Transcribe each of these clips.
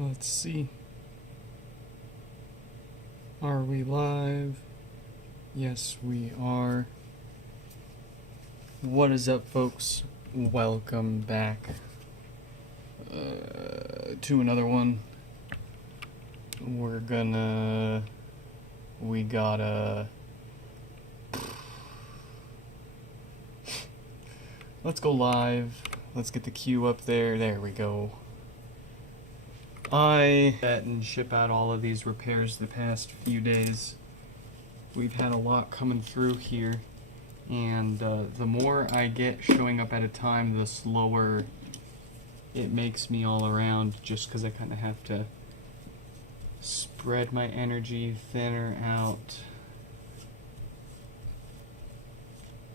Let's see. Are we live? Yes, we are. What is up, folks? Welcome back to another one. We gotta... Let's go live. Let's get the queue up there. There we go. I set and ship out all of these repairs the past few days. We've had a lot coming through here, and the more I get showing up at a time, the slower it makes me all around, just because I kind of have to spread my energy thinner out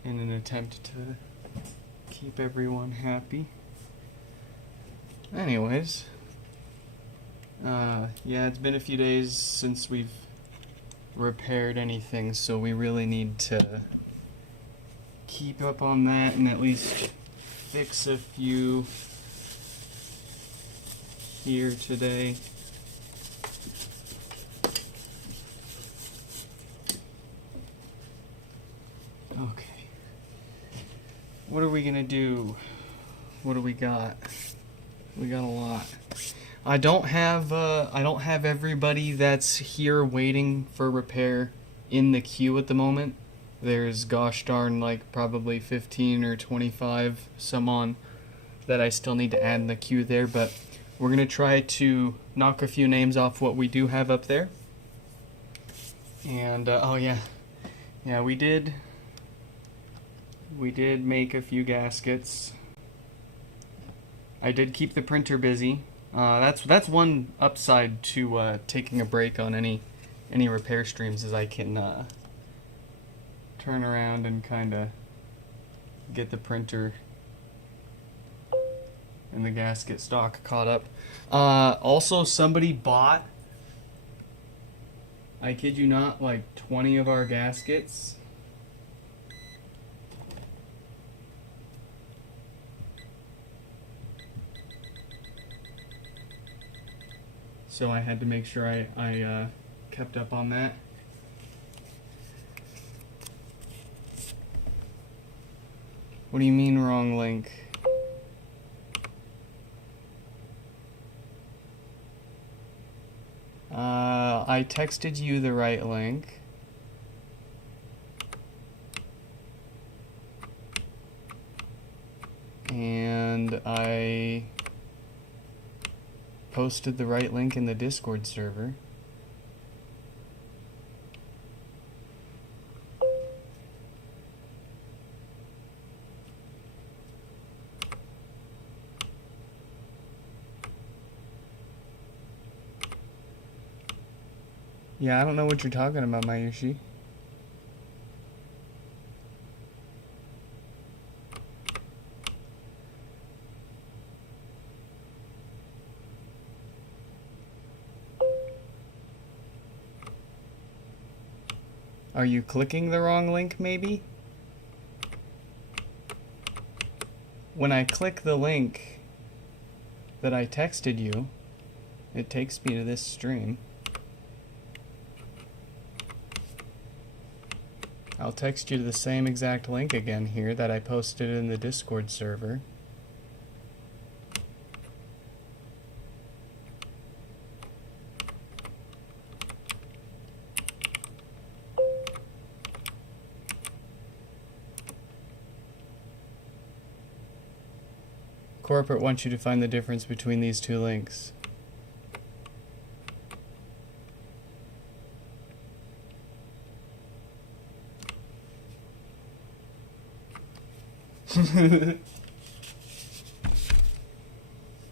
in an attempt to keep everyone happy. Anyways, yeah, it's been a few days since we've repaired anything, so we really need to keep up on that and at least fix a few here today. Okay. What are we gonna do? What do we got? We got a lot. I don't have everybody that's here waiting for repair in the queue at the moment. There's gosh darn like probably 15 or 25 some on that I still need to add in the queue there, but we're gonna try to knock a few names off what we do have up there. And oh yeah, we did make a few gaskets. I did keep the printer busy. That's one upside to taking a break on any repair streams, is I can turn around and kind of get the printer and the gasket stock caught up. Also, somebody bought, I kid you not, like 20 of our gaskets. So I had to make sure I kept up on that. What do you mean wrong link? I texted you the right link. And I posted the right link in the Discord server. Yeah, I don't know what you're talking about, Mayushi. Are you clicking the wrong link, maybe? When I click the link that I texted you, it takes me to this stream. I'll text you to the same exact link again here that I posted in the Discord server. Corporate wants you to find the difference between these two links.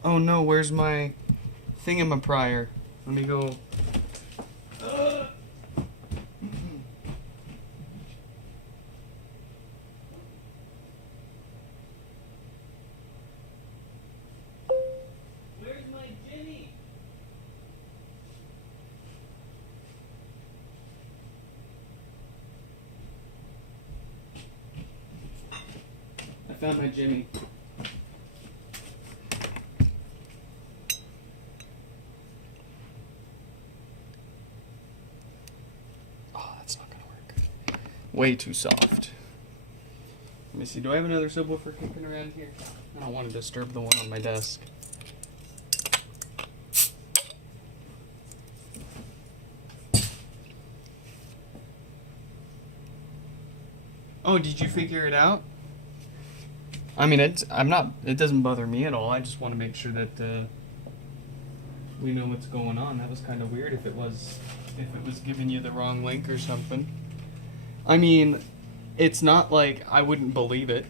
Oh no, where's my thingamaprior? Let me go. Where's my Jimmy? I found my Jimmy. Way too soft. Let me see, do I have another subwoofer kicking around here? I don't want to disturb the one on my desk. Oh, did you figure it out? I mean, it doesn't bother me at all. I just want to make sure that we know what's going on. That was kind of weird if it was giving you the wrong link or something. I mean, it's not like I wouldn't believe it.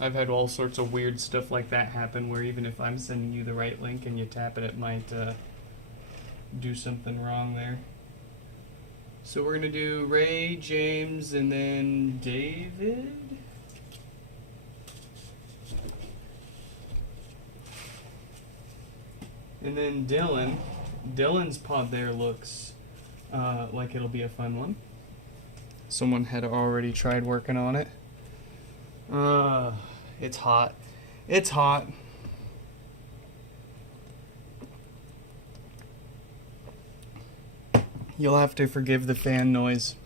I've had all sorts of weird stuff like that happen where even if I'm sending you the right link and you tap it, it might do something wrong there. So we're going to do Ray, James, and then David. And then Dylan. Dylan's pod there looks like it'll be a fun one. Someone had already tried working on it. It's hot. It's hot. You'll have to forgive the fan noise.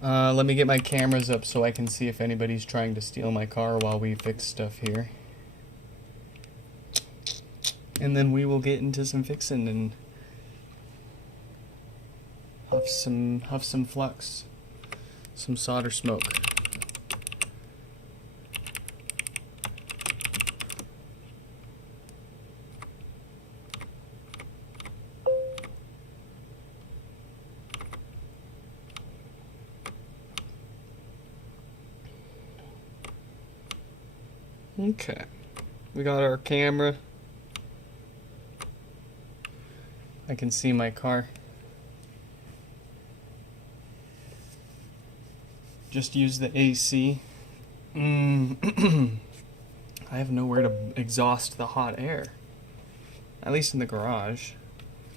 Let me get my cameras up so I can see if anybody's trying to steal my car while we fix stuff here. And then we will get into some fixing and huff some flux, some solder smoke. Okay, we got our camera. I can see my car. Just use the AC. I have nowhere to exhaust the hot air. At least in the garage.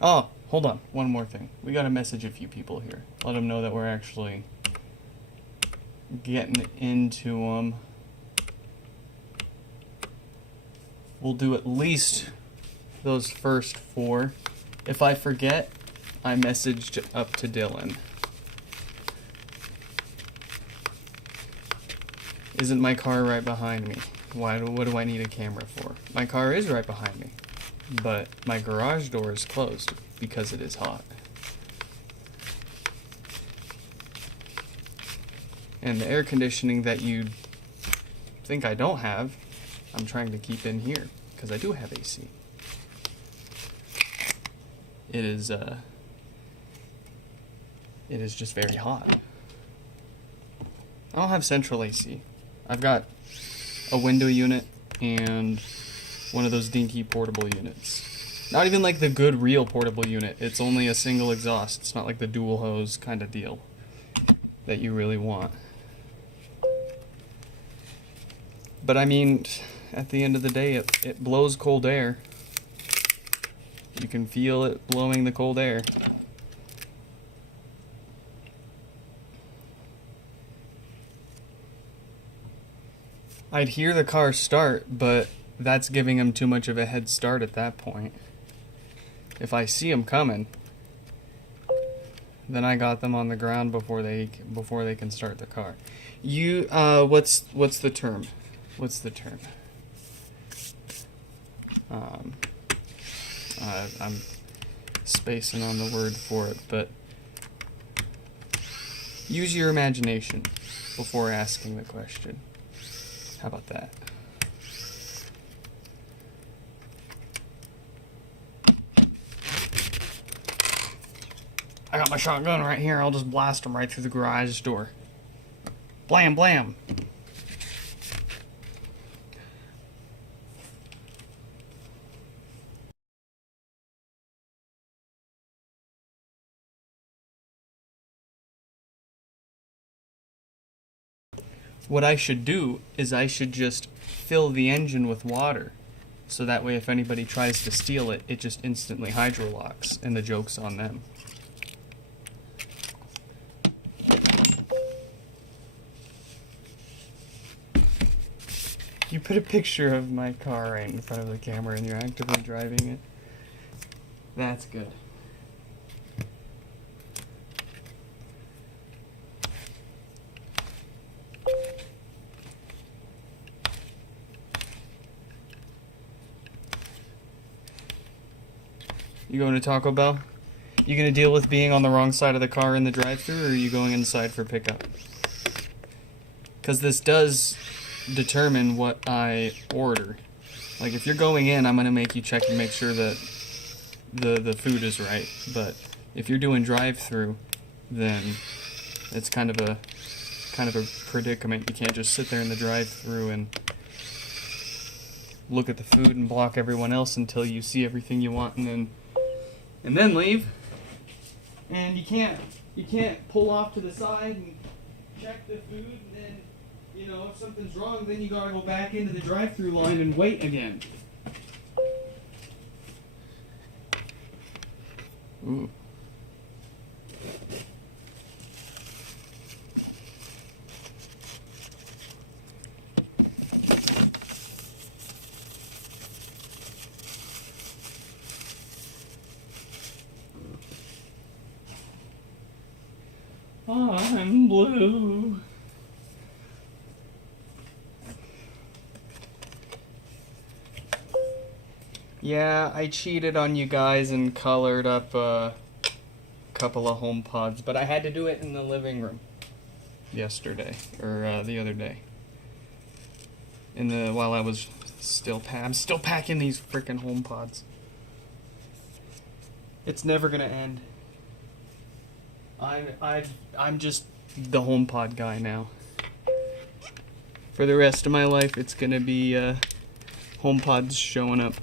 Oh, hold on. One more thing. We gotta message a few people here. Let them know that we're actually getting into them. We'll do at least those first 4. If I forget, I messaged up to Dylan. Isn't my car right behind me? What do I need a camera for? My car is right behind me, but my garage door is closed because it is hot. And the air conditioning that you think I don't have, I'm trying to keep in here because I do have AC. It is just very hot. I don't have central AC. I've got a window unit and one of those dinky portable units. Not even like the good real portable unit. It's only a single exhaust. It's not like the dual hose kind of deal that you really want. But I mean, at the end of the day, it blows cold air. You can feel it blowing the cold air. I'd hear the car start, but that's giving them too much of a head start at that point. If I see them coming, then I got them on the ground before they can start the car. You what's the term? What's the term? I'm spacing on the word for it, but use your imagination before asking the question. How about that? I got my shotgun right here. I'll just blast them right through the garage door. Blam, blam. What I should do is I should just fill the engine with water. So that way if anybody tries to steal it, it just instantly hydrolocks and the joke's on them. You put a picture of my car right in front of the camera and you're actively driving it. That's good. You going to Taco Bell? You gonna deal with being on the wrong side of the car in the drive-thru, or are you going inside for pickup? Because this does determine what I order. Like, if you're going in, I'm gonna make you check and make sure that the food is right. But if you're doing drive-thru, then it's kind of a predicament. You can't just sit there in the drive-thru and look at the food and block everyone else until you see everything you want, and then leave. And you can't pull off to the side and check the food, and then, you know, if something's wrong, then you gotta go back into the drive-thru line and wait again. Ooh. I'm blue. Yeah, I cheated on you guys and colored up a couple of HomePods, but I had to do it in the living room yesterday, or the other day. While I was I'm still packing these frickin' HomePods. It's never gonna end. I'm just the HomePod guy now. For the rest of my life, it's gonna be HomePods showing up.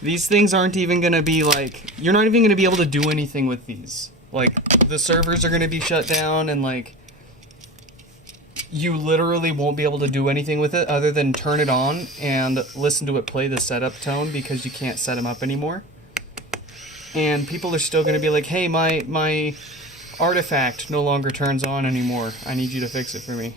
These things aren't even gonna be like, you're not even gonna be able to do anything with these. Like, the servers are gonna be shut down, and like, you literally won't be able to do anything with it other than turn it on and listen to it play the setup tone, because you can't set them up anymore. And people are still going to be like, hey, my artifact no longer turns on anymore. I need you to fix it for me.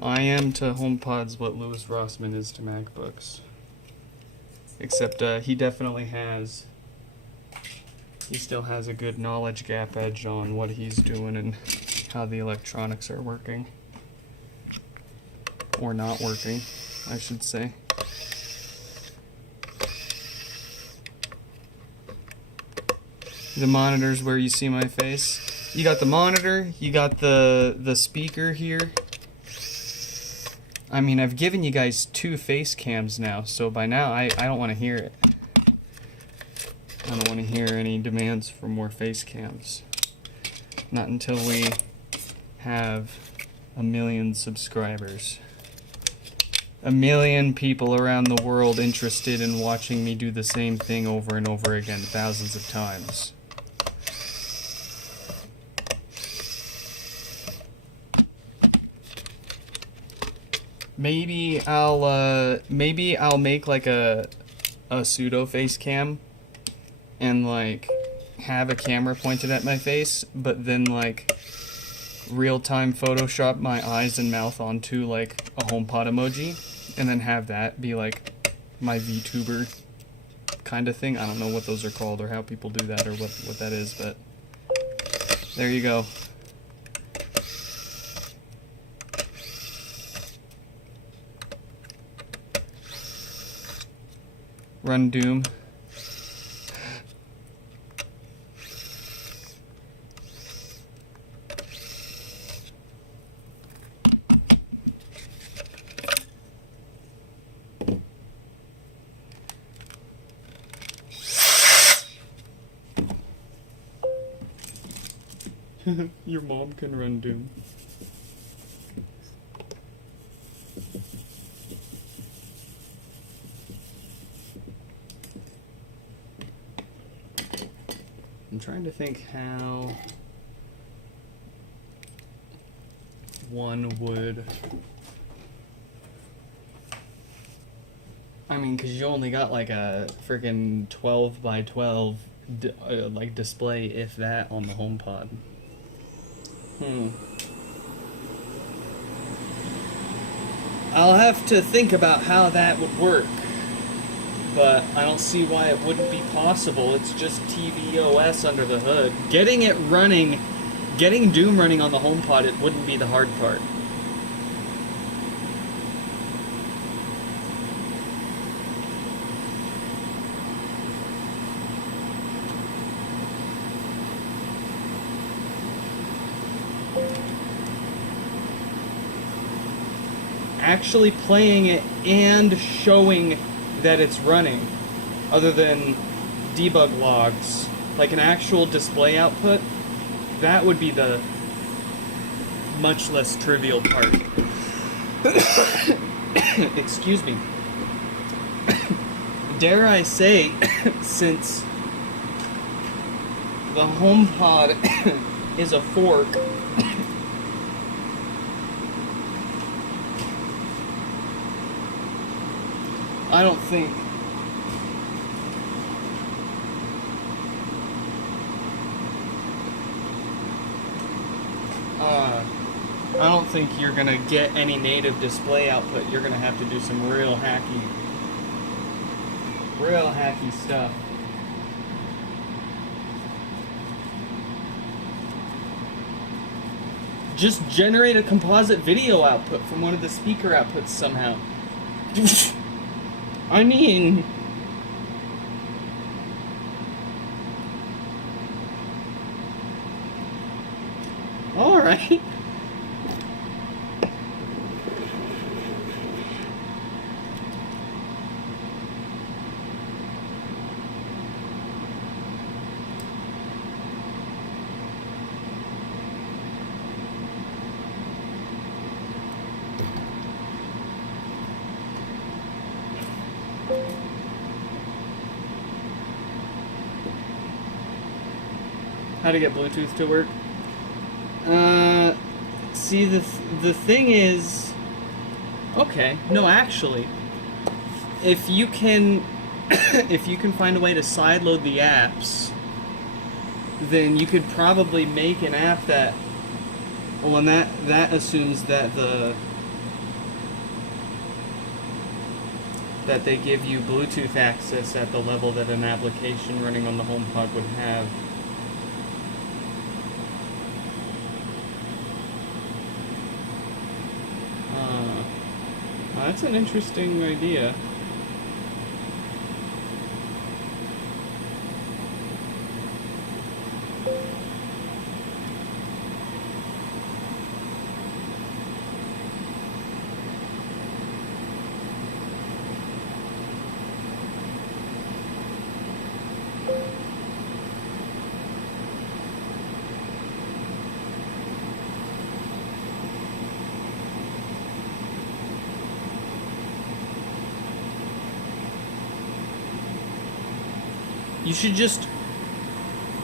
I am to HomePods what Louis Rossmann is to MacBooks. Except he still has a good knowledge gap edge on what he's doing and how the electronics are working. Or not working, I should say. The monitor's where you see my face. You got the monitor, you got the speaker here. I mean, I've given you guys 2 face cams now, so by now I don't want to hear it. I don't want to hear any demands for more face cams. Not until we have 1 million subscribers. 1 million people around the world interested in watching me do the same thing over and over again, thousands of times. Maybe I'll make like a pseudo face cam and like have a camera pointed at my face, but then like real-time Photoshop my eyes and mouth onto like a HomePod emoji, and then have that be like my VTuber kind of thing. I don't know what those are called or how people do that or what that is, but there you go. Run Doom. Your mom can run Doom. I'm trying to think how one would... I mean, because you only got like a freaking 12 by 12 like display, if that, on the HomePod. I'll have to think about how that would work, but I don't see why it wouldn't be possible. It's just tvOS under the hood. Getting Doom running on the HomePod, it wouldn't be the hard part. actually playing it and showing that it's running, other than debug logs, like an actual display output, that would be the much less trivial part. Excuse me. Dare I say, since the HomePod is a fork, I don't think you're gonna get any native display output. You're gonna have to do some real hacky stuff. Just generate a composite video output from one of the speaker outputs somehow. I mean, all right. How to get Bluetooth to work? See, the thing is, okay, no, actually, if you can find a way to sideload the apps, then you could probably make an app that, well, and that assumes that that they give you Bluetooth access at the level that an application running on the HomePod would have. That's an interesting idea. You should just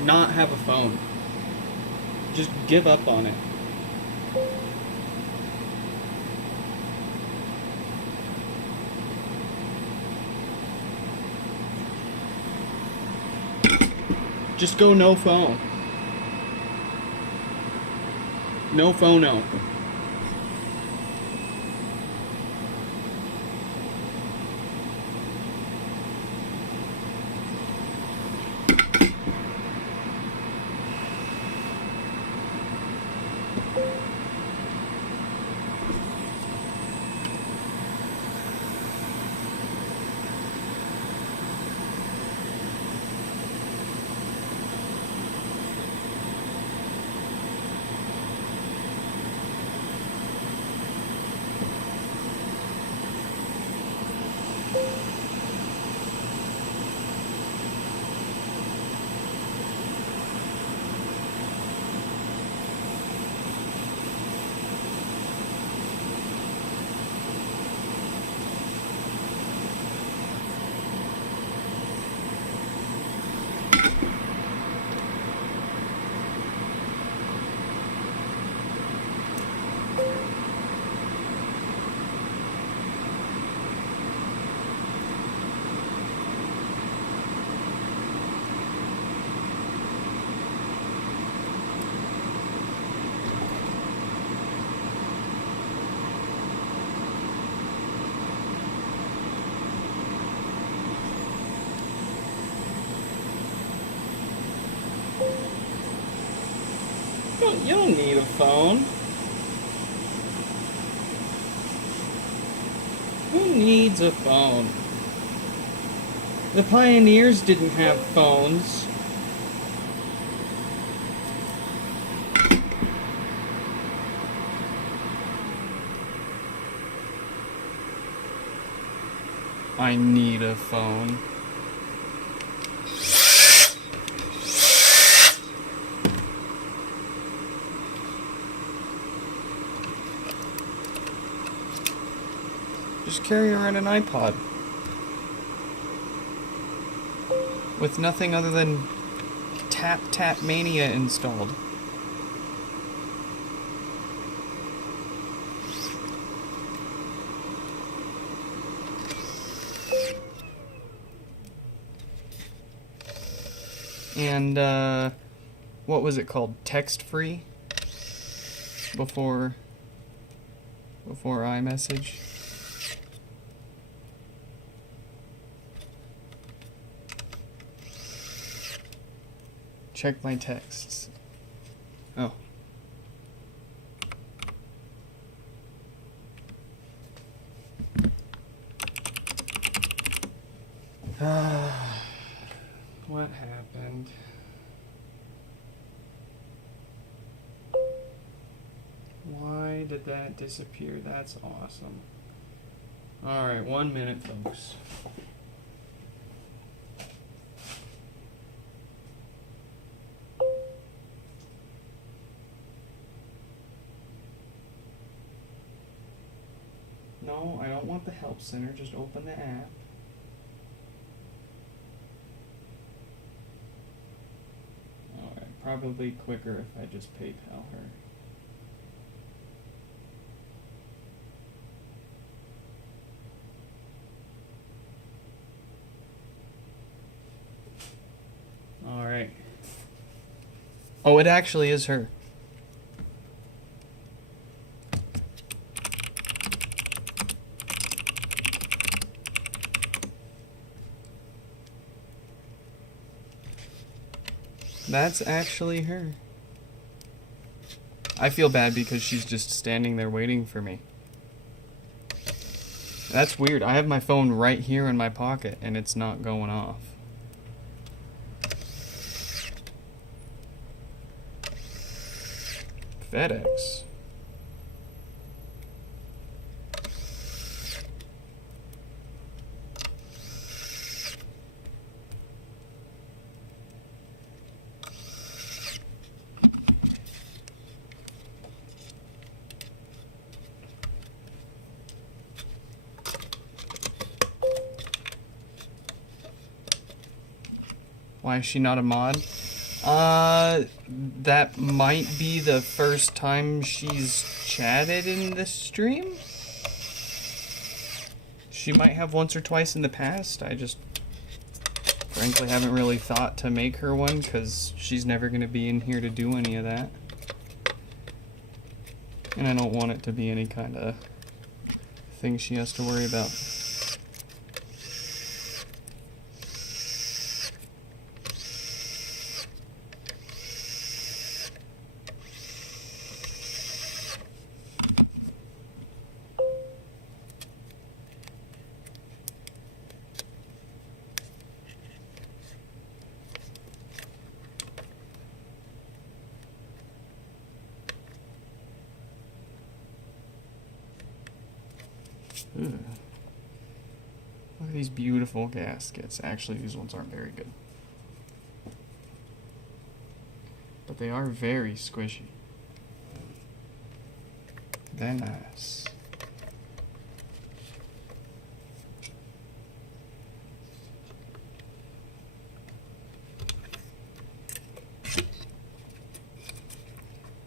not have a phone. Just give up on it. Just go no phone. No phono. You don't need a phone. Who needs a phone? The pioneers didn't have phones. I need a phone. Just carry around an iPod. With nothing other than Tap Tap Mania installed. And, what was it called? Text free? Before iMessage? Check my texts. Oh. What happened? Why did that disappear? That's awesome. Alright, 1 minute, folks. No, I don't want the help center. Just open the app. Alright, probably quicker if I just PayPal her. Alright. Oh, it actually is her. That's actually her. I feel bad because she's just standing there waiting for me. That's weird. I have my phone right here in my pocket and it's not going off. FedEx. Why is she not a mod? That might be the first time she's chatted in this stream? She might have once or twice in the past. I just frankly haven't really thought to make her one because she's never going to be in here to do any of that. And I don't want it to be any kind of thing she has to worry about. Ugh. Look at these beautiful gaskets. Actually, these ones aren't very good. But they are very squishy. They're nice.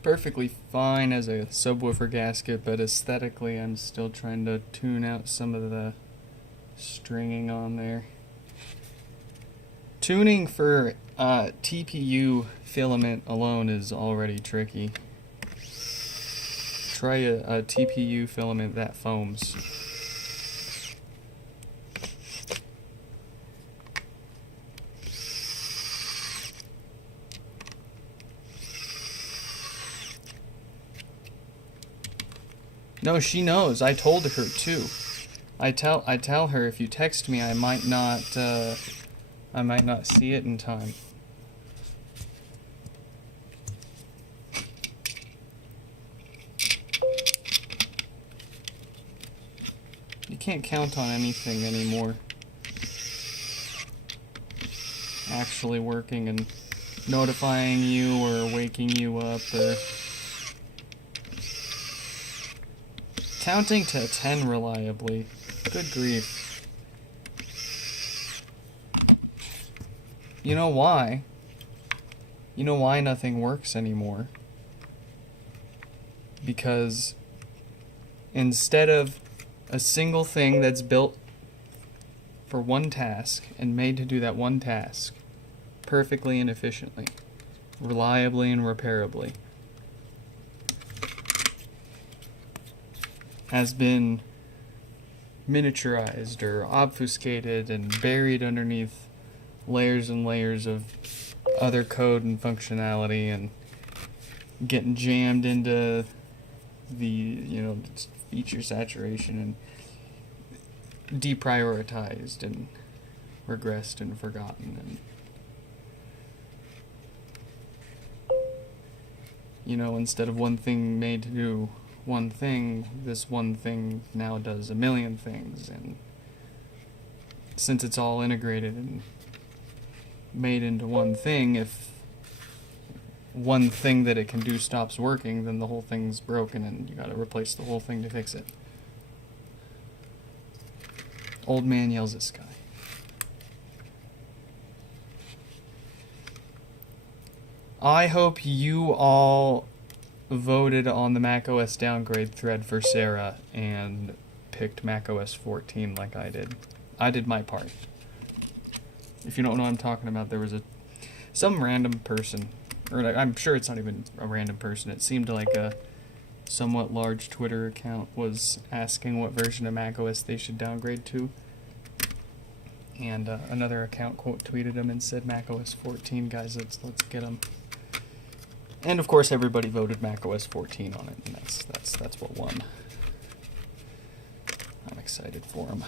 Perfectly fine as a subwoofer gasket, but aesthetically I'm still trying to tune out some of the stringing on there. Tuning for TPU filament alone is already tricky. Try a TPU filament that foams. No, she knows. I told her too. I tell her if you text me, I might not see it in time. You can't count on anything anymore actually working and notifying you or waking you up or counting to 10 reliably. Good grief. You know why? You know why nothing works anymore? Because instead of a single thing that's built for one task and made to do that one task perfectly and efficiently, reliably and repairably, has been miniaturized or obfuscated and buried underneath layers and layers of other code and functionality and getting jammed into the, you know, feature saturation and deprioritized and regressed and forgotten. And you know, instead of one thing made to do one thing, this one thing now does a million things. And since it's all integrated and made into one thing, if one thing that it can do stops working, then the whole thing's broken and you gotta replace the whole thing to fix it. Old man yells at sky. I hope you all voted on the macOS downgrade thread for Sarah and picked macOS 14 like I did. I did my part. If you don't know what I'm talking about, there was some random person, or I'm sure it's not even a random person, it seemed like a somewhat large Twitter account was asking what version of macOS they should downgrade to. And another account quote tweeted him and said, macOS 14, guys, let's get them. And of course everybody voted macOS 14 on it, and that's what won. I'm excited for him.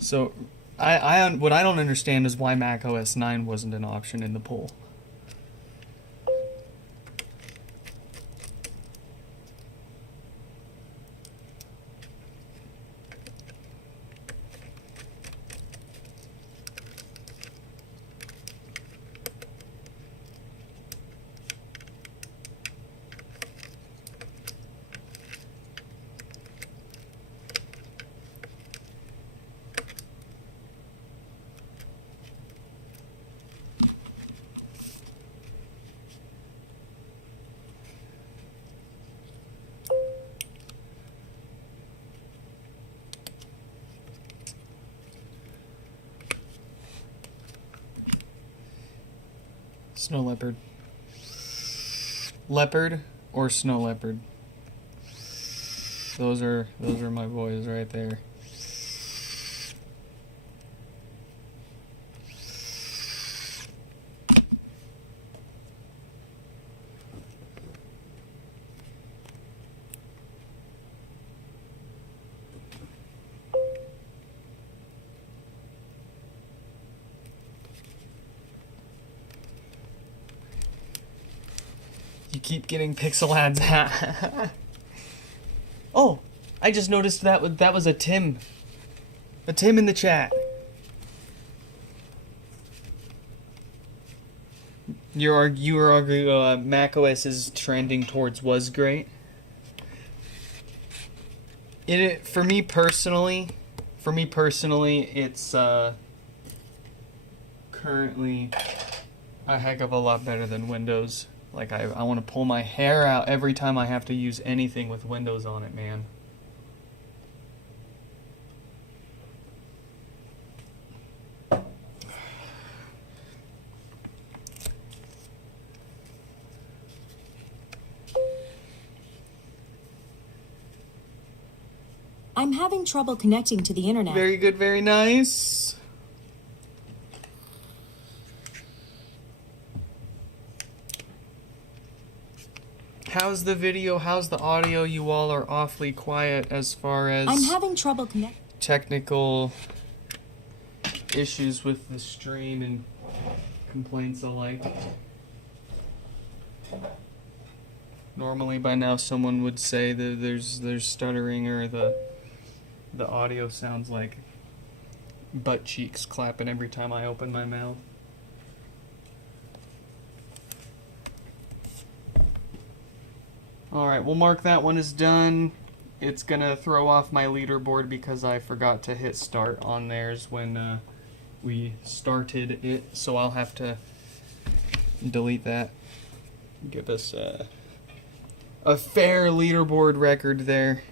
So, what I don't understand is why macOS 9 wasn't an option in the poll. Snow leopard. Leopard or snow leopard. Those are my boys right there. You keep getting pixel ads. Oh, I just noticed that was a Tim. A Tim in the chat. You were arguing macOS is trending towards was great. For me personally, it's currently a heck of a lot better than Windows. Like, I want to pull my hair out every time I have to use anything with Windows on it, man. I'm having trouble connecting to the internet. Very good, very nice. How's the video? How's the audio? You all are awfully quiet as far as I'm having trouble technical issues with the stream and complaints alike. Normally by now someone would say that there's stuttering or the audio sounds like butt cheeks clapping every time I open my mouth. Alright, we'll mark that one as done. It's gonna throw off my leaderboard because I forgot to hit start on theirs when we started it, so I'll have to delete that. Give us a fair leaderboard record there.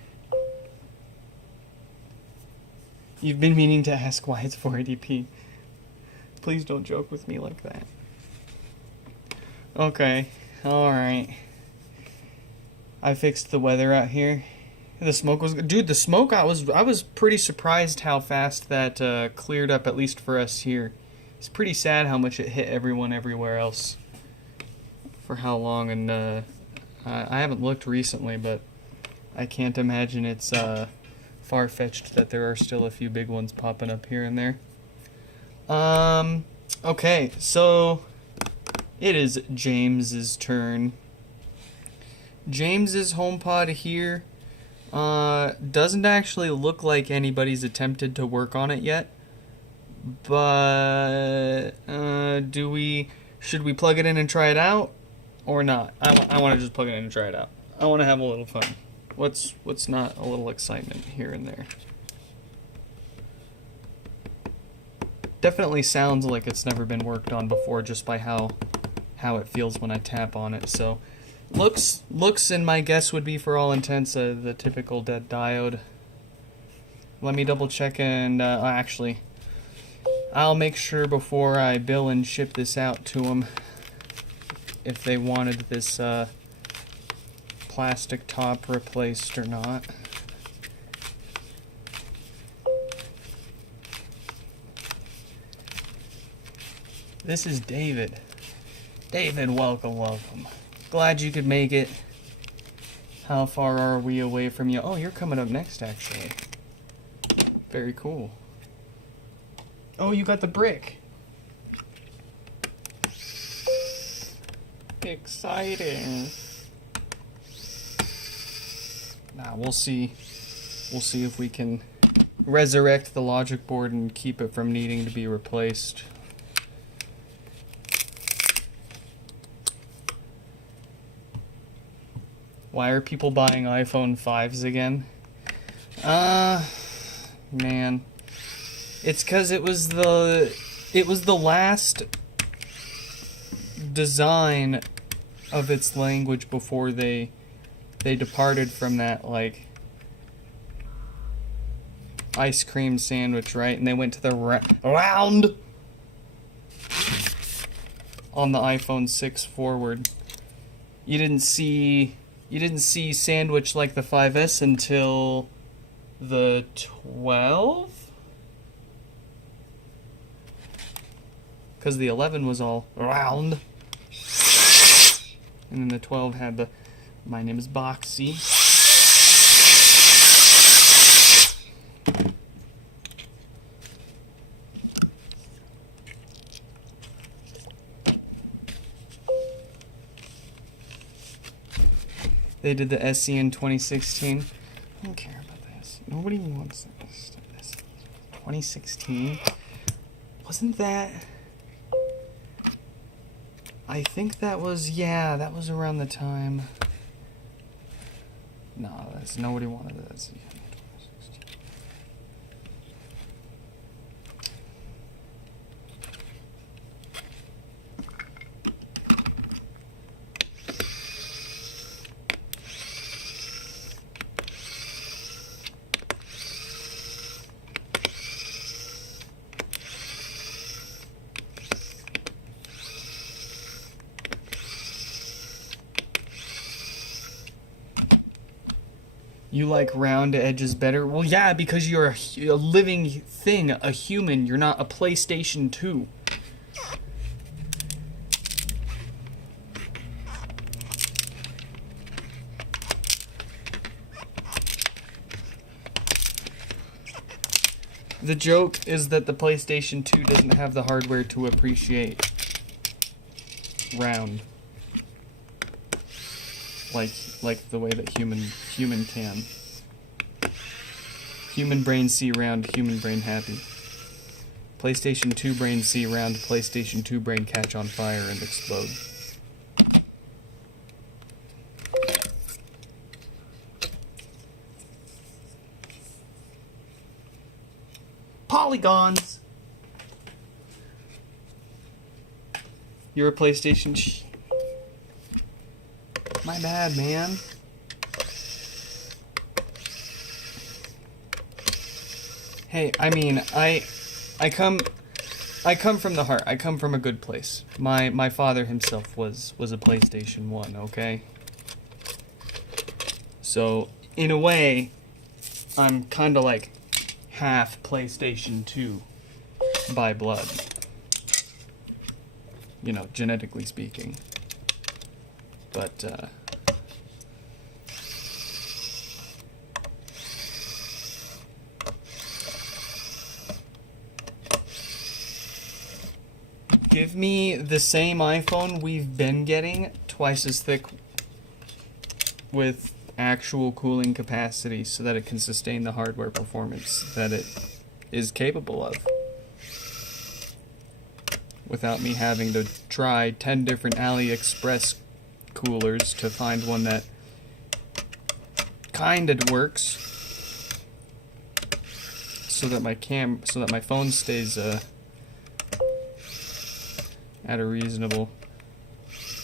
You've been meaning to ask why it's 480p. Please don't joke with me like that. Okay, alright. I fixed the weather out here. The smoke was good. Dude, the smoke, I was pretty surprised how fast that cleared up, at least for us here. It's pretty sad how much it hit everyone everywhere else. For how long, and I haven't looked recently, but I can't imagine it's far-fetched that there are still a few big ones popping up here and there. Okay, so it is James's turn. James's HomePod here doesn't actually look like anybody's attempted to work on it yet. But should we plug it in and try it out or not? I want to just plug it in and try it out. I want to have a little fun. What's not a little excitement here and there? Definitely sounds like it's never been worked on before just by how it feels when I tap on it. So looks and my guess would be for all intents the typical dead diode. Let me double check and actually I'll make sure before I bill and ship this out to them if they wanted this plastic top replaced or not. This is David. David, welcome. Glad you could make it. How far are we away from you? Oh, you're coming up next, actually. Very cool. Oh, you got the brick. Exciting. Nah, we'll see. We'll see if we can resurrect the logic board and keep it from needing to be replaced. Why are people buying iPhone 5s again? Man. It's 'cause it was the last design of its language before they departed from that, like, ice cream sandwich, right? And they went to the round on the iPhone 6 forward. You didn't see sandwich like the 5S until the 12? Because the 11 was all round. And then the 12 had the, my name is Boxy. They did the SE in 2016. I don't care about this. Nobody wants this. 2016? Wasn't that... I think that was... Yeah, that was around the time... No, nobody wanted this. You like round edges better? Well, yeah, because you're a living thing, a human. You're not a PlayStation 2. The joke is that the PlayStation 2 doesn't have the hardware to appreciate round. Like the way that human can. Human brain see round, human brain happy. PlayStation 2 brain see round, PlayStation 2 brain catch on fire and explode. Polygons! You're a PlayStation My bad, man. Hey, I mean, I come from the heart. I come from a good place. My father himself was a PlayStation 1, okay? So, in a way, I'm kind of like half PlayStation 2 by blood. You know, genetically speaking. But, give me the same iPhone we've been getting, twice as thick, with actual cooling capacity so that it can sustain the hardware performance that it is capable of. Without me having to try 10 different AliExpress coolers to find one that kinda works, so that my phone stays at a reasonable,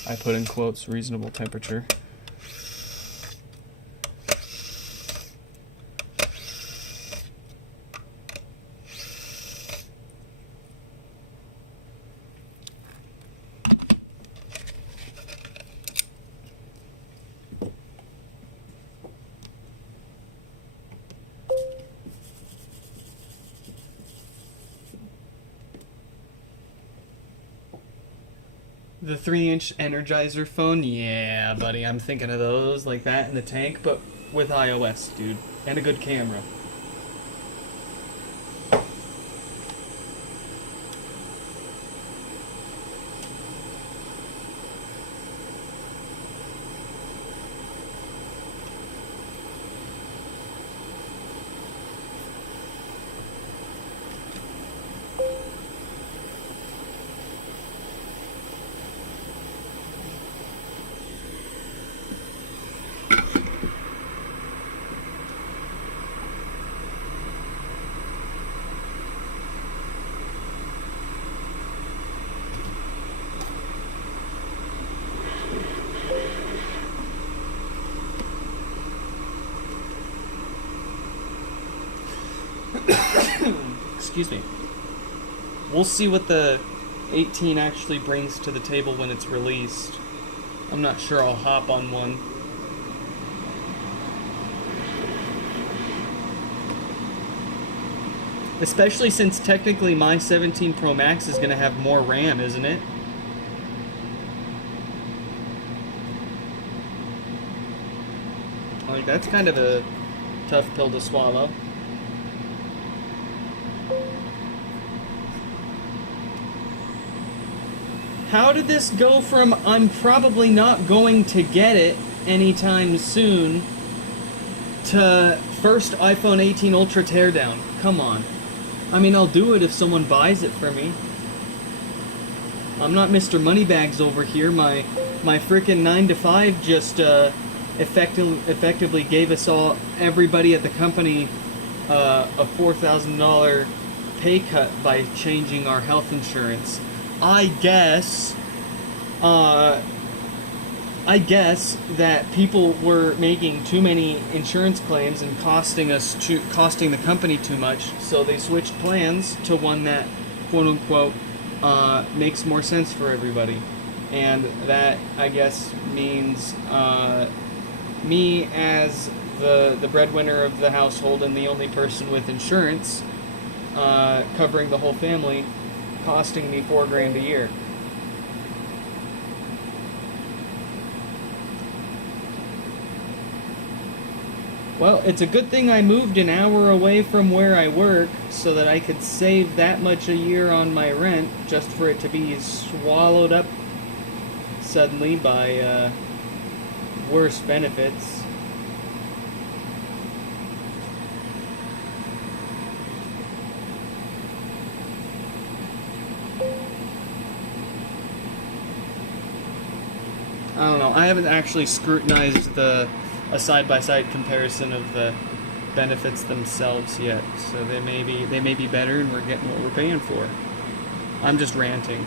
I put in quotes, reasonable temperature. The 3-inch Energizer phone? Yeah, buddy, I'm thinking of those, like that in the tank, but with iOS, dude. And a good camera. Excuse me. We'll see what the 18 actually brings to the table when it's released. I'm not sure I'll hop on one. Especially since technically my 17 Pro Max is going to have more RAM, isn't it? Like, that's kind of a tough pill to swallow. How did this go from I'm probably not going to get it anytime soon to first iPhone 18 Ultra teardown? Come on. I mean, I'll do it if someone buys it for me. I'm not Mr. Moneybags over here. My frickin' 9 to 5 just effectively gave us all, everybody at the company, a $4,000 pay cut by changing our health insurance. I guess that people were making too many insurance claims and costing the company too much, so they switched plans to one that, quote unquote, makes more sense for everybody. And that, I guess, means me as the breadwinner of the household and the only person with insurance, covering the whole family, costing me $4,000 a year. Well, it's a good thing I moved an hour away from where I work so that I could save that much a year on my rent just for it to be swallowed up suddenly by worse benefits. I don't know. I haven't actually scrutinized a side-by-side comparison of the benefits themselves yet, so they may be better, and we're getting what we're paying for. I'm just ranting.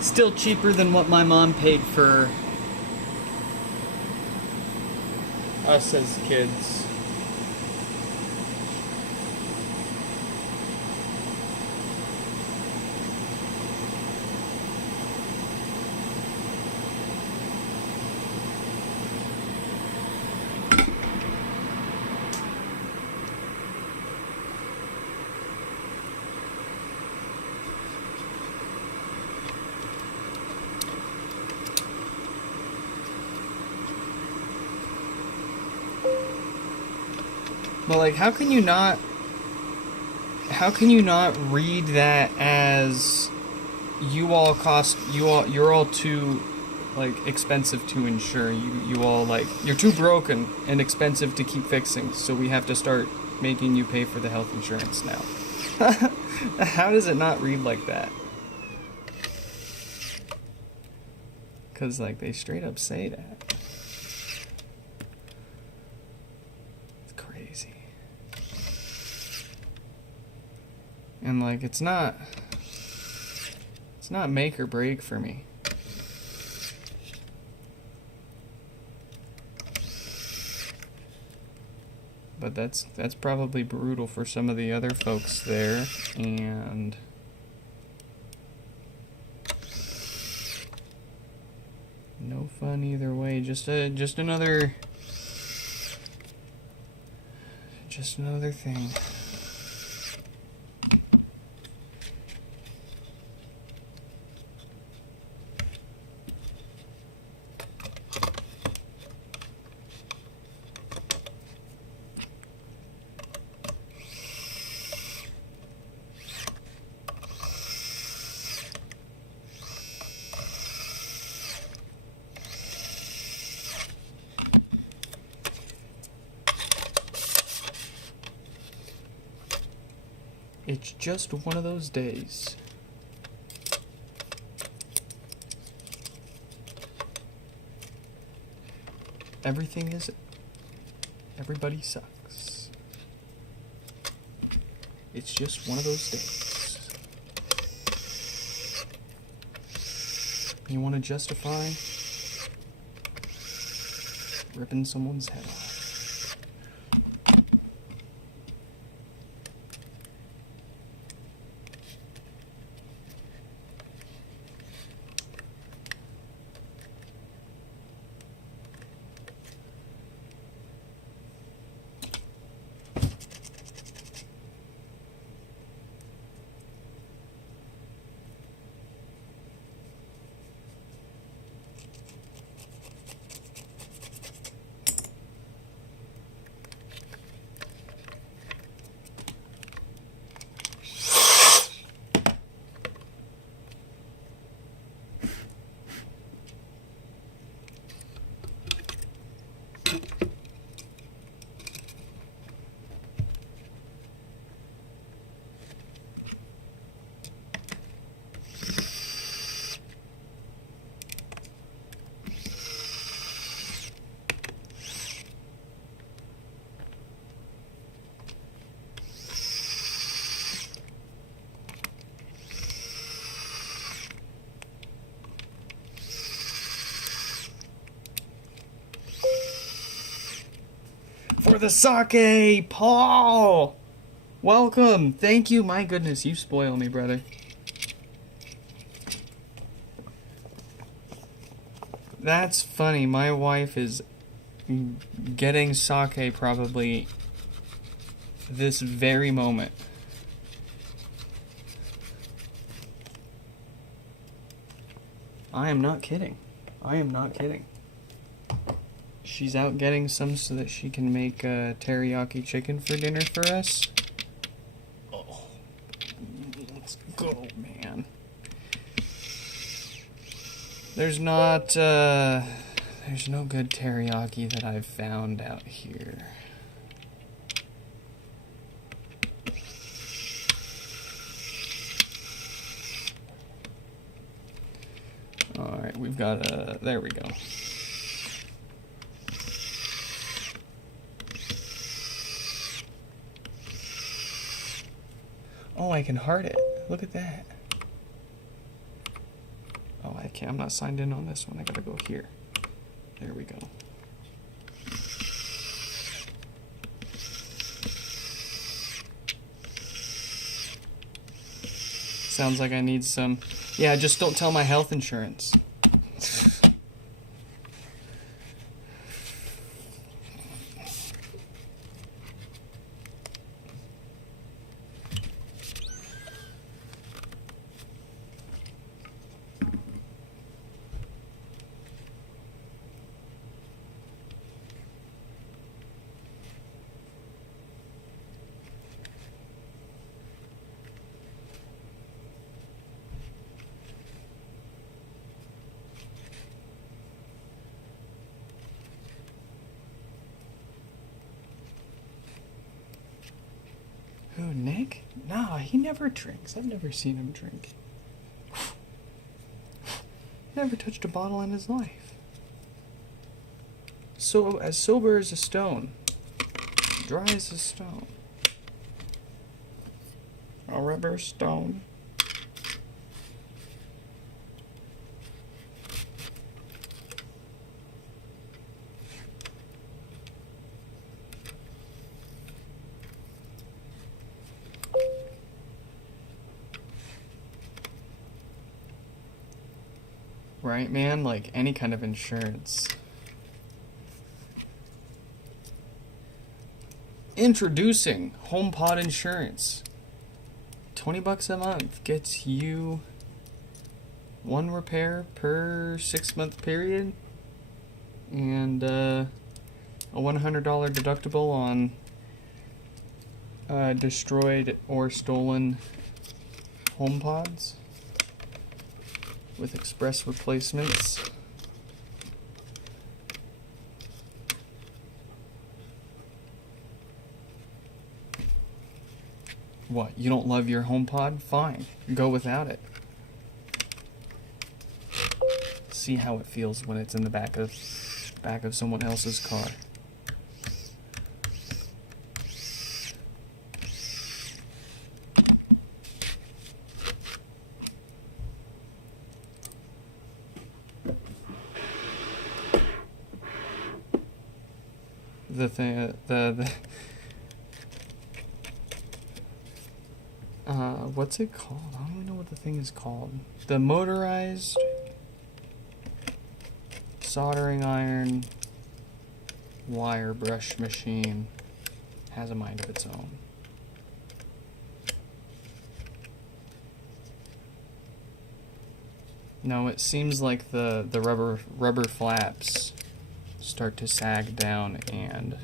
Still cheaper than what my mom paid for us as kids. But like, how can you not read that as you're all too like expensive to insure. You all like, you're too broken and expensive to keep fixing, so we have to start making you pay for the health insurance now. How does it not read like that? Cause like they straight up say that. And like, it's not make or break for me. But that's probably brutal for some of the other folks there, and no fun either way. Just another thing. It's just one of those days. Everybody sucks. It's just one of those days. You want to justify ripping someone's head off. for the sake, Paul. Welcome. Thank you. My goodness, you spoil me, brother. That's funny. My wife is getting sake probably this very moment. I am not kidding. I am not kidding. She's out getting some so that she can make teriyaki chicken for dinner for us. Oh, let's go, man. There's no good teriyaki that I've found out here. Alright, we've got there we go. Oh, I can heart it. Look at that. Oh, I can't. I'm not signed in on this one. I gotta go here. There we go. Sounds like I need some. Yeah, just don't tell my health insurance. Who, Nick? Nah, he never drinks. I've never seen him drink. Never touched a bottle in his life. So, as sober as a stone. Dry as a stone. A rubber stone. Right, man? Like, any kind of insurance. Introducing HomePod Insurance. $20 a month gets you one repair per 6-month period. And a $100 deductible on destroyed or stolen HomePods. With express replacements. What, you don't love your HomePod? Fine, go without it. See how it feels when it's in the back of someone else's car. What's it called? I don't even know what the thing is called. The motorized soldering iron wire brush machine has a mind of its own. No, it seems like the rubber flaps start to sag down and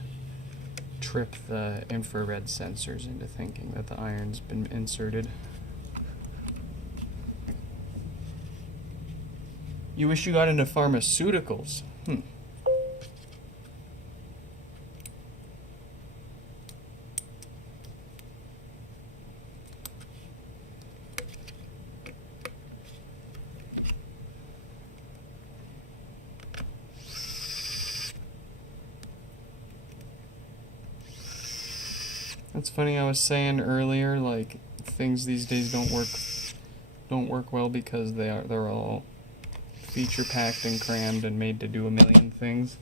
trip the infrared sensors into thinking that the iron's been inserted. You wish you got into pharmaceuticals. That's funny, I was saying earlier, like, things these days don't work well because they're all feature packed and crammed and made to do a million things.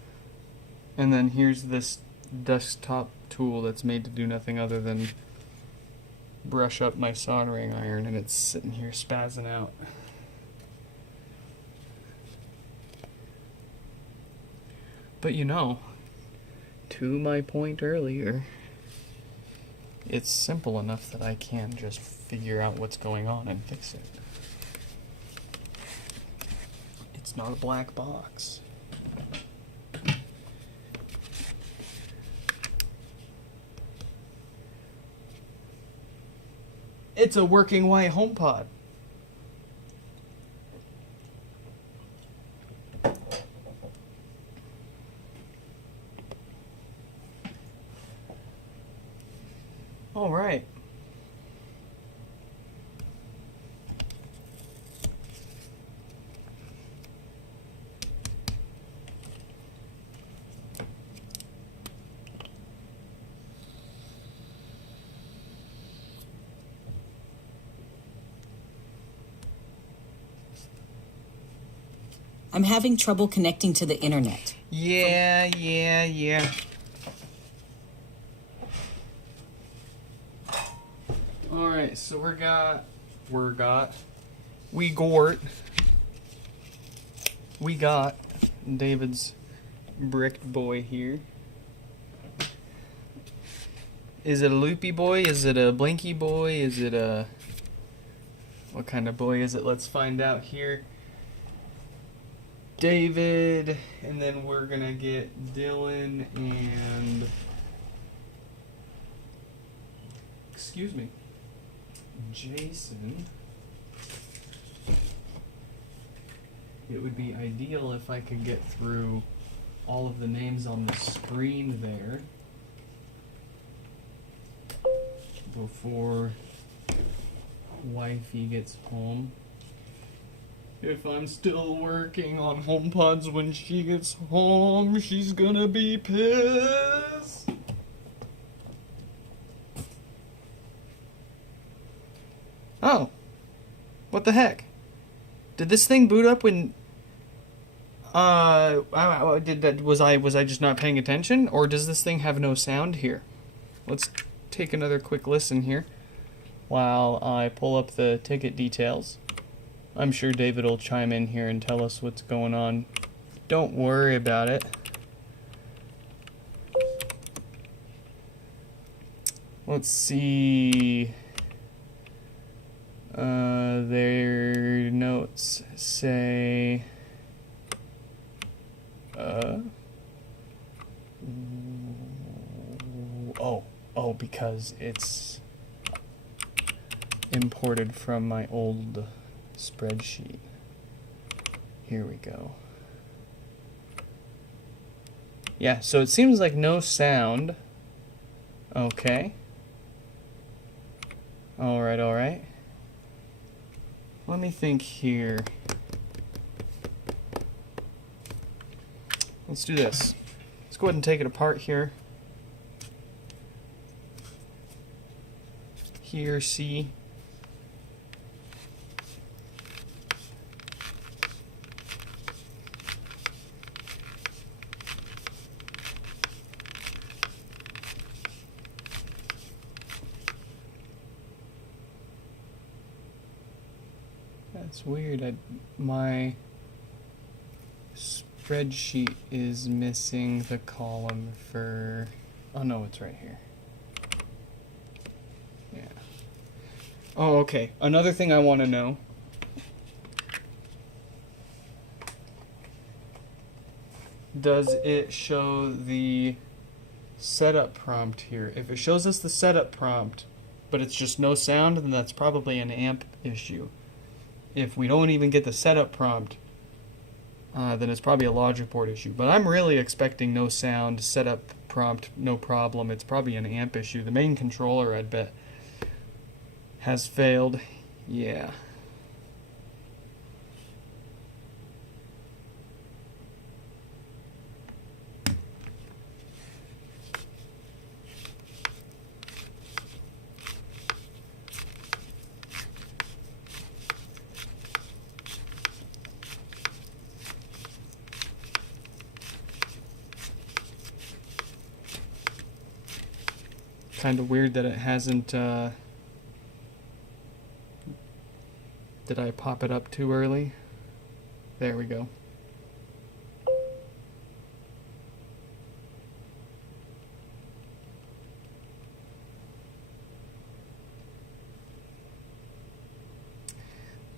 And then here's this desktop tool that's made to do nothing other than brush up my soldering iron, and it's sitting here spazzing out. But you know, to my point earlier, it's simple enough that I can just figure out what's going on and fix it. It's not a black box. It's a working white HomePod. All right. I'm having trouble connecting to the internet. Yeah. All right, so we got David's bricked boy here. Is it a loopy boy? Is it a blinky boy? Is it a... what kind of boy is it? Let's find out here. David, and then we're gonna get Dylan and... excuse me. Jason. It would be ideal if I could get through all of the names on the screen there before wifey gets home. If I'm still working on HomePods when she gets home, she's gonna be pissed. Oh, what the heck? Did this thing boot up when? Was I just not paying attention, or does this thing have no sound here? Let's take another quick listen here, while I pull up the ticket details. I'm sure David will chime in here and tell us what's going on. Don't worry about it. Let's see. Their notes say... Oh, because it's imported from my old spreadsheet. Here we go. Yeah, so it seems like no sound. Okay. Alright. Let me think here. Let's do this. Let's go ahead and take it apart here. Here, see. That's weird. My spreadsheet is missing the column for... oh no, it's right here. Yeah. Oh, okay. Another thing I want to know. Does it show the setup prompt here? If it shows us the setup prompt, but it's just no sound, then that's probably an amp issue. If we don't even get the setup prompt, then it's probably a logic board issue. But I'm really expecting no sound, setup prompt, no problem. It's probably an amp issue. The main controller, I'd bet, has failed. Yeah. kind of weird that it hasn't, did I pop it up too early? There we go.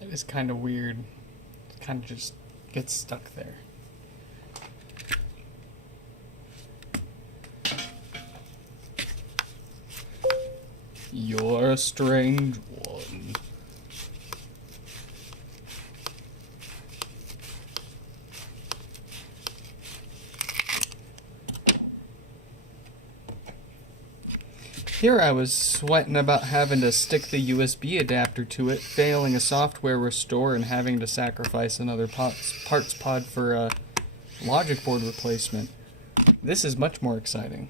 It is kind of weird. It kind of just gets stuck there. You're a strange one. Here I was sweating about having to stick the USB adapter to it, failing a software restore, and having to sacrifice another parts pod for a logic board replacement. This is much more exciting.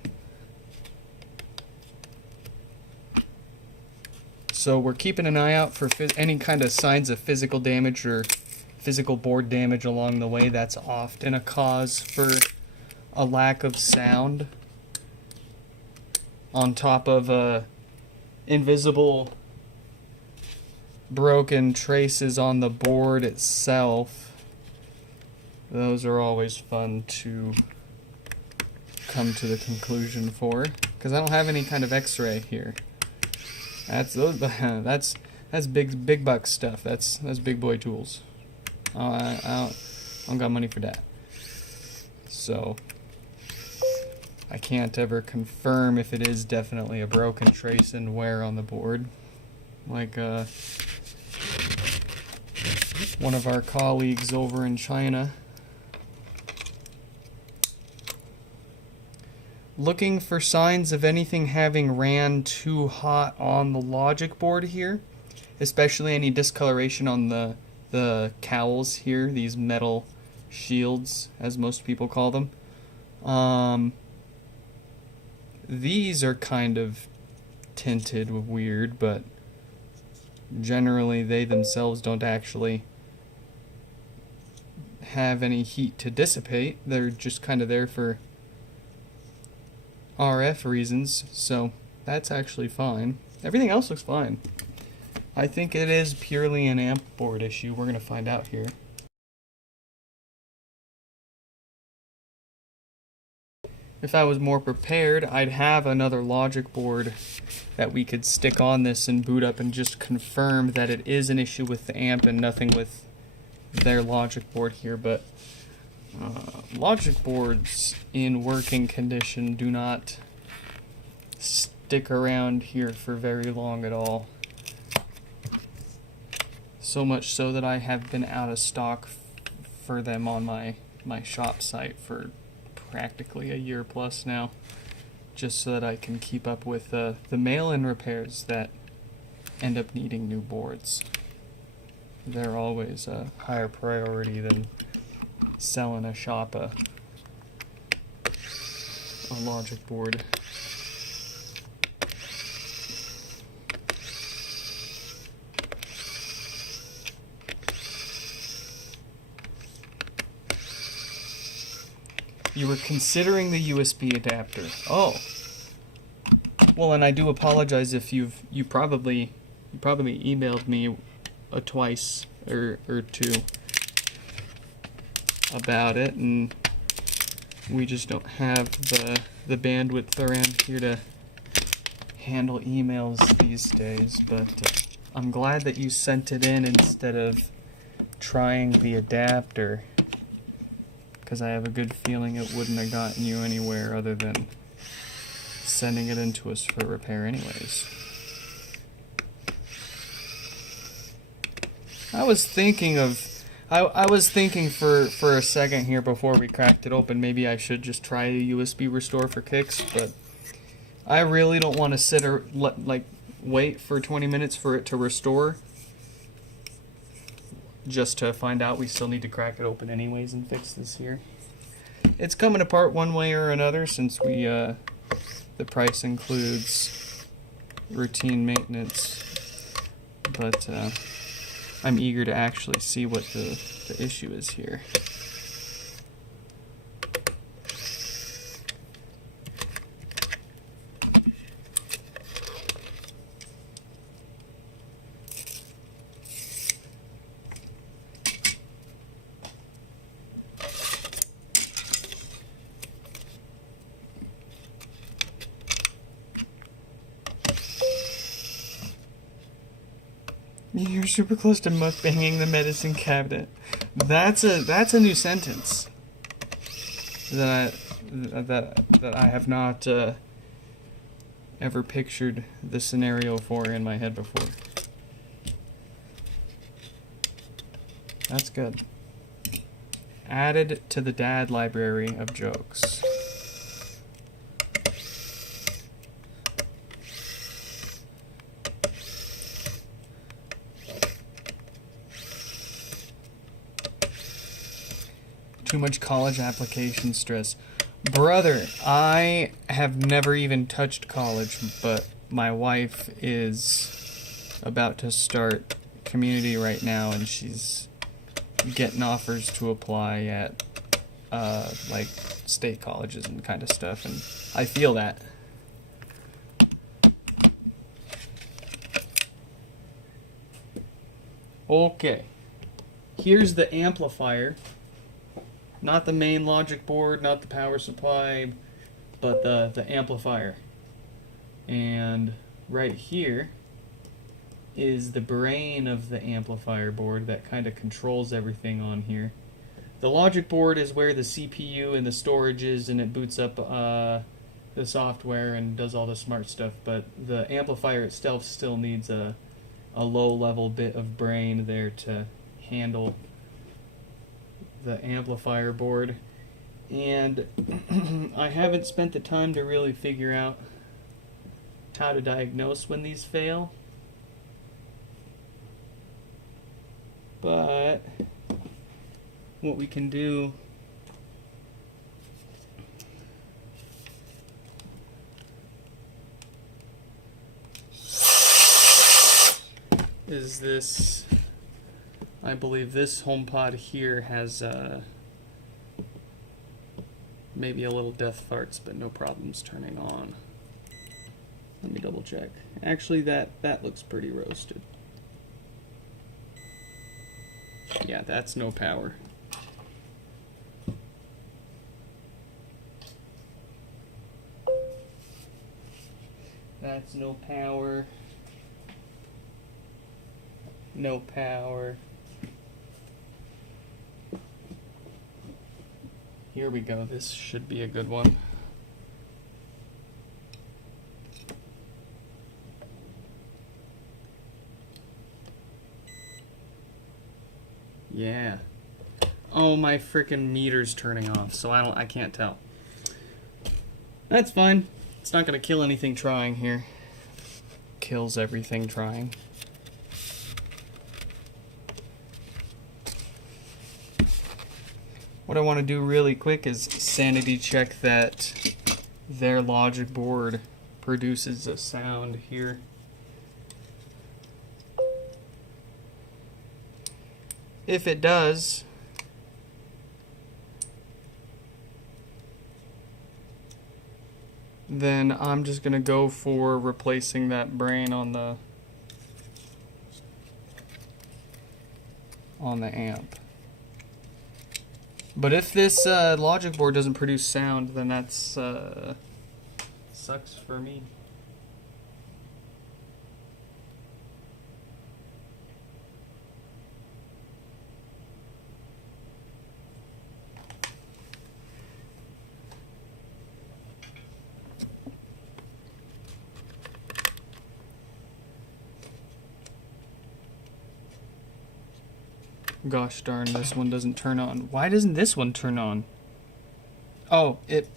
So we're keeping an eye out for any kind of signs of physical damage or physical board damage along the way. That's often a cause for a lack of sound. On top of invisible broken traces on the board itself. Those are always fun to come to the conclusion for, because I don't have any kind of X-ray here. That's big buck stuff. That's big boy tools. I don't got money for that. So I can't ever confirm if it is definitely a broken trace and wear on the board. Like one of our colleagues over in China. Looking for signs of anything having ran too hot on the logic board here, especially any discoloration on the cowls here, these metal shields as most people call them. These are kind of tinted weird, but generally they themselves don't actually have any heat to dissipate. They're just kind of there for RF reasons, so that's actually fine. Everything else looks fine. I think it is purely an amp board issue. We're going to find out here. If I was more prepared, I'd have another logic board that we could stick on this and boot up and just confirm that it is an issue with the amp and nothing with their logic board here, but logic boards in working condition do not stick around here for very long at all. So much so that I have been out of stock for them on my shop site for practically a year plus now, just so that I can keep up with the mail-in repairs that end up needing new boards. They're always a higher priority than selling a shop a logic board. You were considering the USB adapter. Oh. Well, and I do apologize if you probably emailed me twice or two about it, and we just don't have the bandwidth around here to handle emails these days, but I'm glad that you sent it in instead of trying the adapter, because I have a good feeling it wouldn't have gotten you anywhere other than sending it in to us for repair anyways. I was thinking for a second here before we cracked it open, maybe I should just try a USB restore for kicks, but I really don't want to sit or wait for 20 minutes for it to restore just to find out we still need to crack it open anyways and fix this here. It's coming apart one way or another since we the price includes routine maintenance, but I'm eager to actually see what the issue is here. You're super close to mukbanging the medicine cabinet. That's a new sentence that I have not ever pictured the scenario for in my head before. That's good. Added to the dad library of jokes. Too much college application stress. Brother, I have never even touched college, but my wife is about to start community right now, and she's getting offers to apply at like state colleges and kind of stuff, and I feel that. Okay, here's the amplifier. Not the main logic board, not the power supply, but the amplifier. And right here is the brain of the amplifier board that kind of controls everything on here. The logic board is where the CPU and the storage is, and it boots up the software and does all the smart stuff, but the amplifier itself still needs a low-level bit of brain there to handle the amplifier board. And I haven't spent the time to really figure out how to diagnose when these fail, but what we can do is this. I believe this HomePod here has maybe a little death farts, but no problems turning on. Let me double check. Actually, that looks pretty roasted. Yeah, that's no power. That's no power. No power. Here we go. This should be a good one. Yeah. Oh, my frickin' meter's turning off, so I can't tell. That's fine. It's not gonna kill anything trying here. Kills everything trying. What I want to do really quick is sanity check that their logic board produces a sound here. If it does, then I'm just going to go for replacing that brain on the amp. But if this logic board doesn't produce sound, then that's sucks for me. Gosh darn, this one doesn't turn on. Why doesn't this one turn on? Oh, it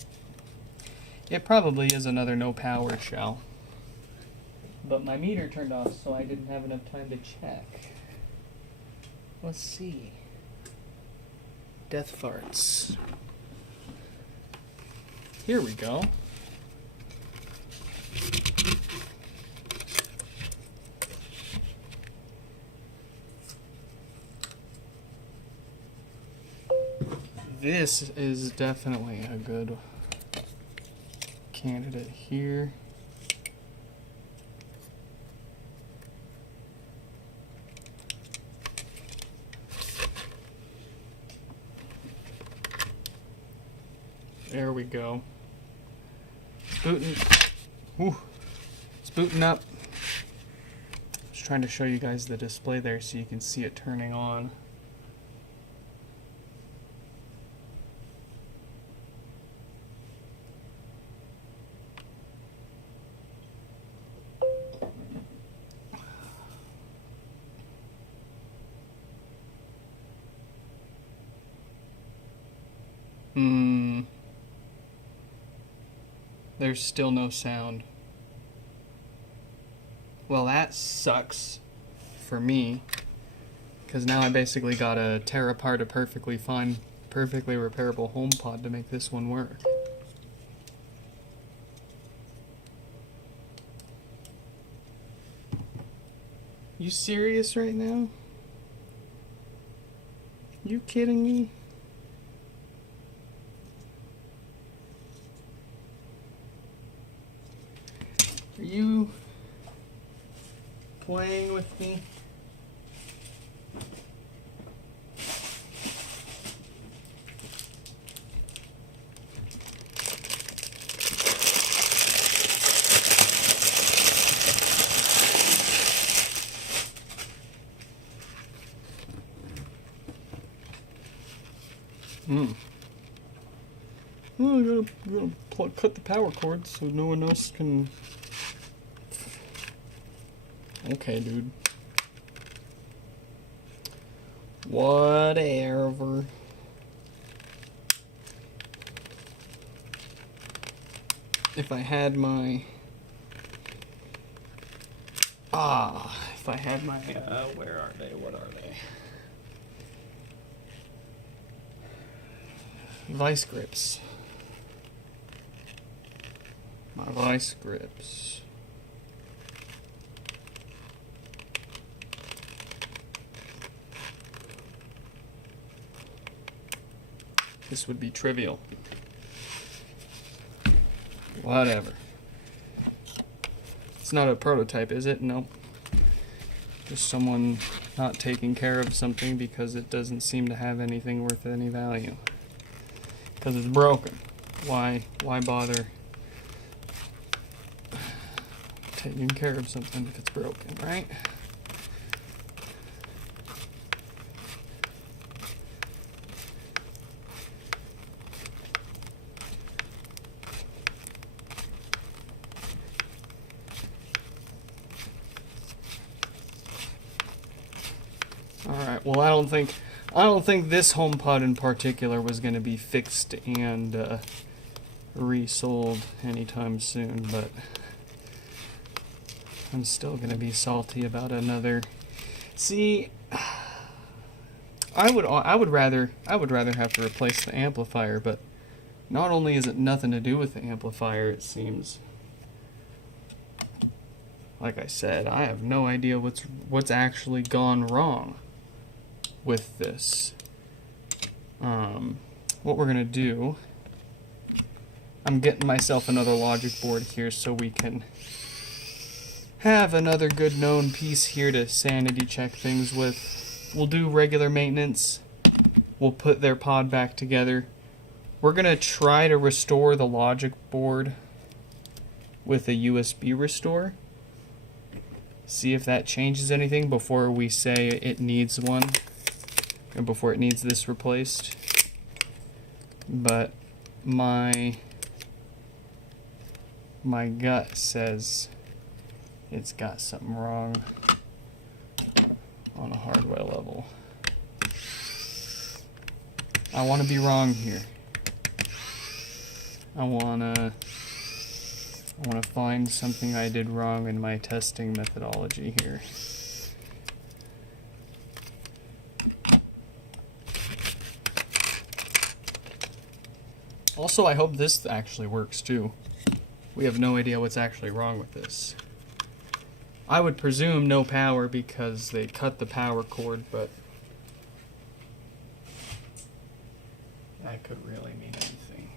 probably is another no power shell. But my meter turned off, so I didn't have enough time to check. Let's see. Death farts. Here we go. This is definitely a good candidate here. There we go. It's booting. Whew. It's booting up. Let's trying to show you guys the display there so you can see it turning on. There's still no sound. Well, that sucks for me, because now I basically gotta tear apart a perfectly fine, perfectly repairable HomePod to make this one work. You serious right now? You kidding me? Are you playing with me? Well, I gotta cut the power cord so no one else can. Okay, dude. Whatever. If I had my where are they? What are they? Vice grips. My vice grips. This would be trivial. Whatever. It's not a prototype, is it? Nope. Just someone not taking care of something because it doesn't seem to have anything worth any value. Because it's broken. Why bother taking care of something if it's broken, right? Alright, well I don't think this HomePod in particular was going to be fixed and resold anytime soon, but I'm still going to be salty about another. See, I would rather have to replace the amplifier, but not only is it nothing to do with the amplifier, it seems. Like I said, I have no idea what's actually gone wrong with this. What we're gonna do, I'm getting myself another logic board here so we can have another good known piece here to sanity check things with. We'll do regular maintenance. We'll put their pod back together. We're gonna try to restore the logic board with a USB restore. See if that changes anything before we say it needs one. And before it needs this replaced. But my gut says it's got something wrong on a hardware level. I want to be wrong here. I want to find something I did wrong in my testing methodology here. Also, I hope this actually works too. We have no idea what's actually wrong with this. I would presume no power because they cut the power cord, but that could really mean anything.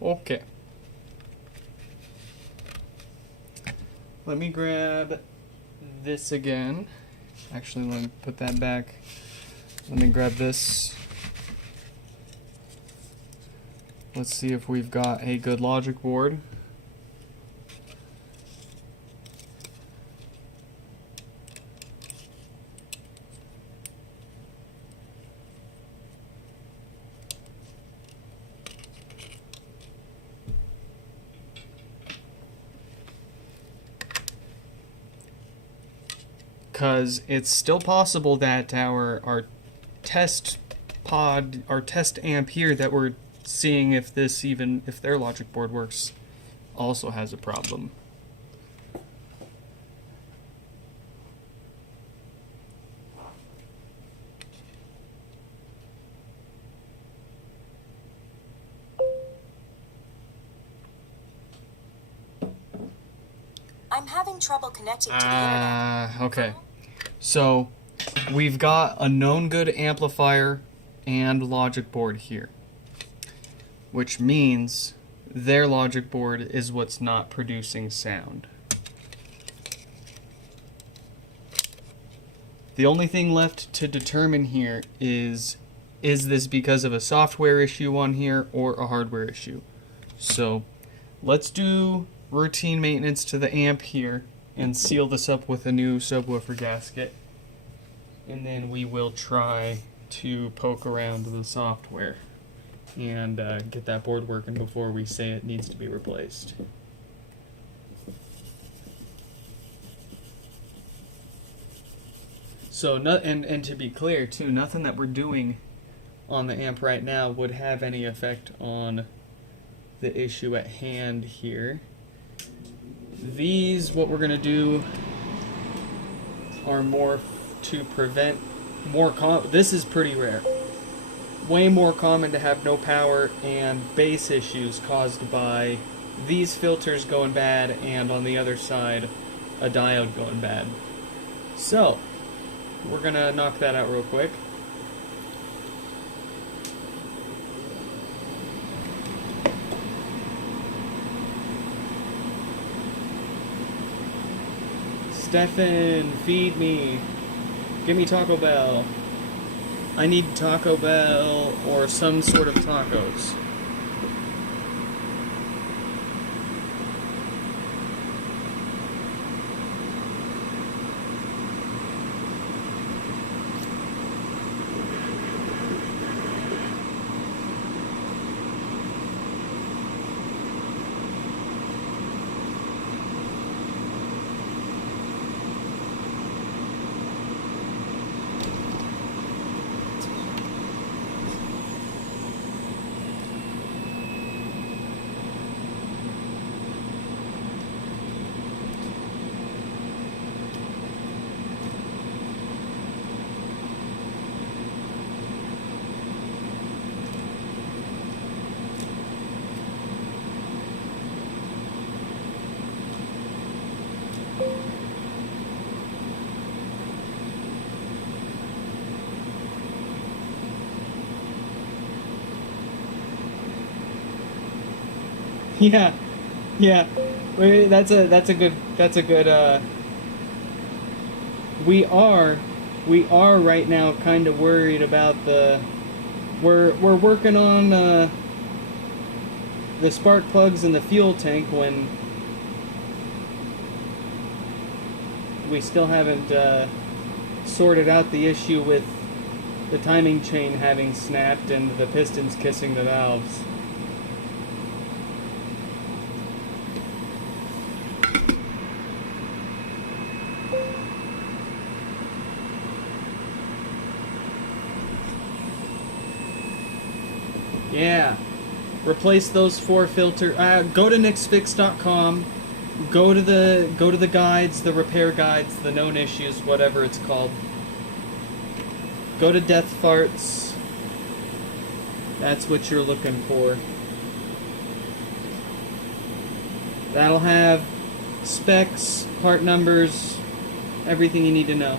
Okay. Let me grab this again. Actually, let me put that back. Let me grab this. Let's see if we've got a good logic board. because it's still possible that our test our test amp here that we're seeing if their logic board works also has a problem. I'm having trouble connecting to the internet. Okay. So we've got a known good amplifier and logic board here, which means their logic board is what's not producing sound. The only thing left to determine here is this because of a software issue on here or a hardware issue? So let's do routine maintenance to the amp here and seal this up with a new subwoofer gasket, and then we will try to poke around the software and get that board working before we say it needs to be replaced. So, and to be clear too, nothing that we're doing on the amp right now would have any effect on the issue at hand here. These, what we're going to do, are more to prevent this is pretty rare. Way more common to have no power and bass issues caused by these filters going bad and on the other side a diode going bad. So we're going to knock that out real quick. Stefan, feed me. Give me Taco Bell. I need Taco Bell or some sort of tacos. Yeah. Wait, that's a good. We are right now kind of worried about we're working on the spark plugs in the fuel tank when we still haven't sorted out the issue with the timing chain having snapped and the pistons kissing the valves. Yeah, replace those 4 filter. Go to nixfix.com. Go to the guides, the repair guides, the known issues, whatever it's called. Go to Death Farts. That's what you're looking for. That'll have specs, part numbers, everything you need to know.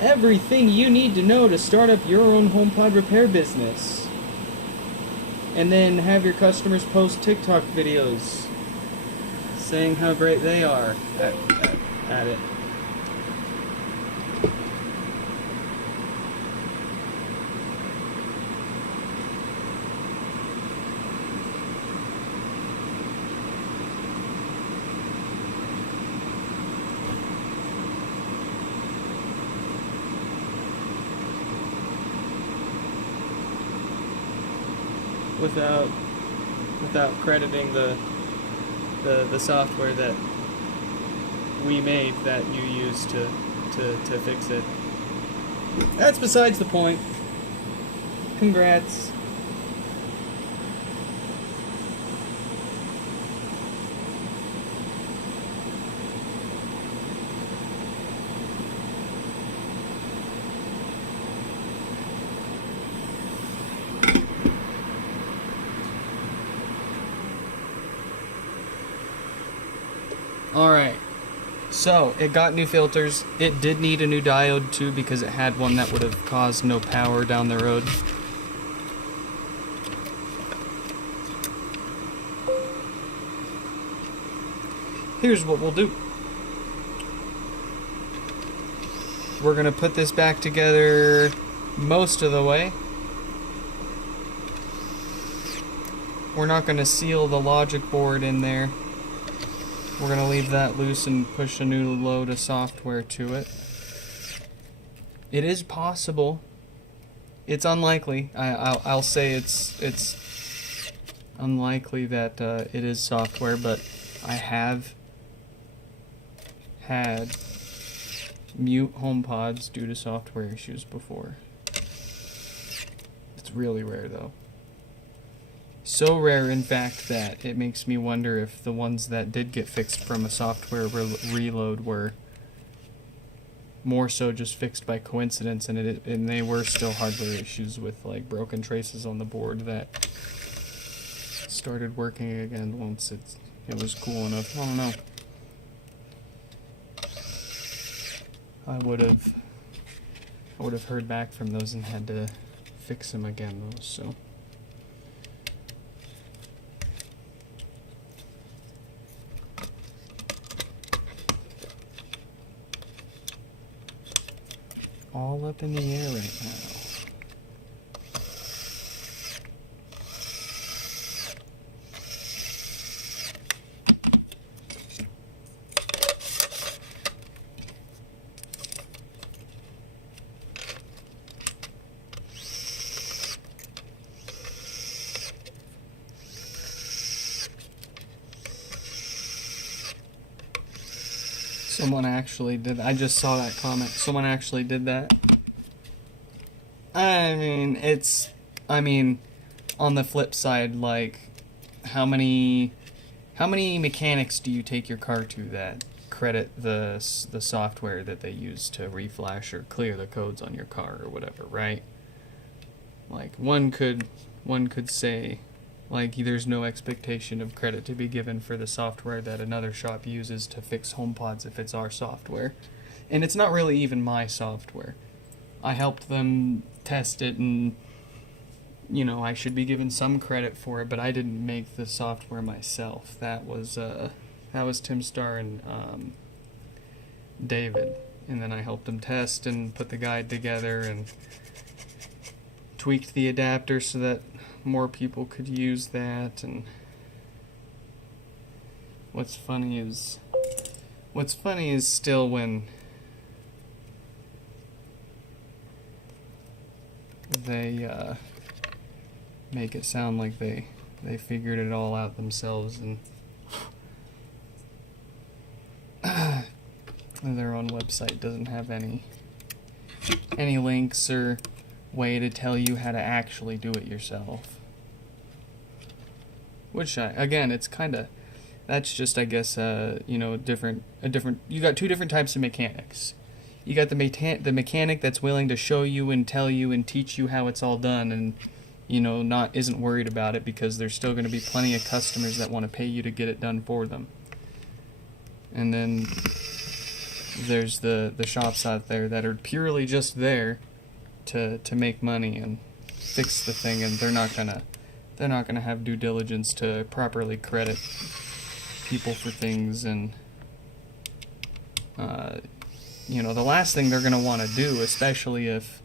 Everything you need to know to start up your own HomePod repair business. And then have your customers post TikTok videos saying how great they are at it. without crediting the software that we made that you used to fix it. That's besides the point. Congrats. Alright, so it got new filters. It did need a new diode too because it had one that would have caused no power down the road. Here's what we'll do. We're gonna put this back together most of the way. We're not gonna seal the logic board in there. We're going to leave that loose and push a new load of software to it. It is possible. It's unlikely. I'll say it's unlikely that it is software, but I have had mute HomePods due to software issues before. It's really rare though. So rare, in fact, that it makes me wonder if the ones that did get fixed from a software reload were more so just fixed by coincidence, and they were still hardware issues with like broken traces on the board that started working again once it was cool enough. I don't know. I would have heard back from those and had to fix them again though. So. All up in the air right now. Someone actually did. I just saw that comment. Someone actually did that. I mean, on the flip side, like, how many mechanics do you take your car to that credit the software that they use to reflash or clear the codes on your car or whatever, right? Like, one could say, like, there's no expectation of credit to be given for the software that another shop uses to fix HomePods if it's our software. And it's not really even my software. I helped them test it, and, you know, I should be given some credit for it, but I didn't make the software myself. That was Tim Starr and David. And then I helped them test and put the guide together and tweaked the adapter so that more people could use that. And what's funny is still when they make it sound like they figured it all out themselves, and their own website doesn't have any links or way to tell you how to actually do it yourself. Which, again, it's kind of, that's just, I guess, you know, you got two different types of mechanics. You got the mechanic that's willing to show you and tell you and teach you how it's all done, and, you know, isn't worried about it because there's still going to be plenty of customers that want to pay you to get it done for them. And then there's the shops out there that are purely just there to make money and fix the thing, and they're not gonna have due diligence to properly credit people for things. And you know, the last thing they're gonna want to do, especially if,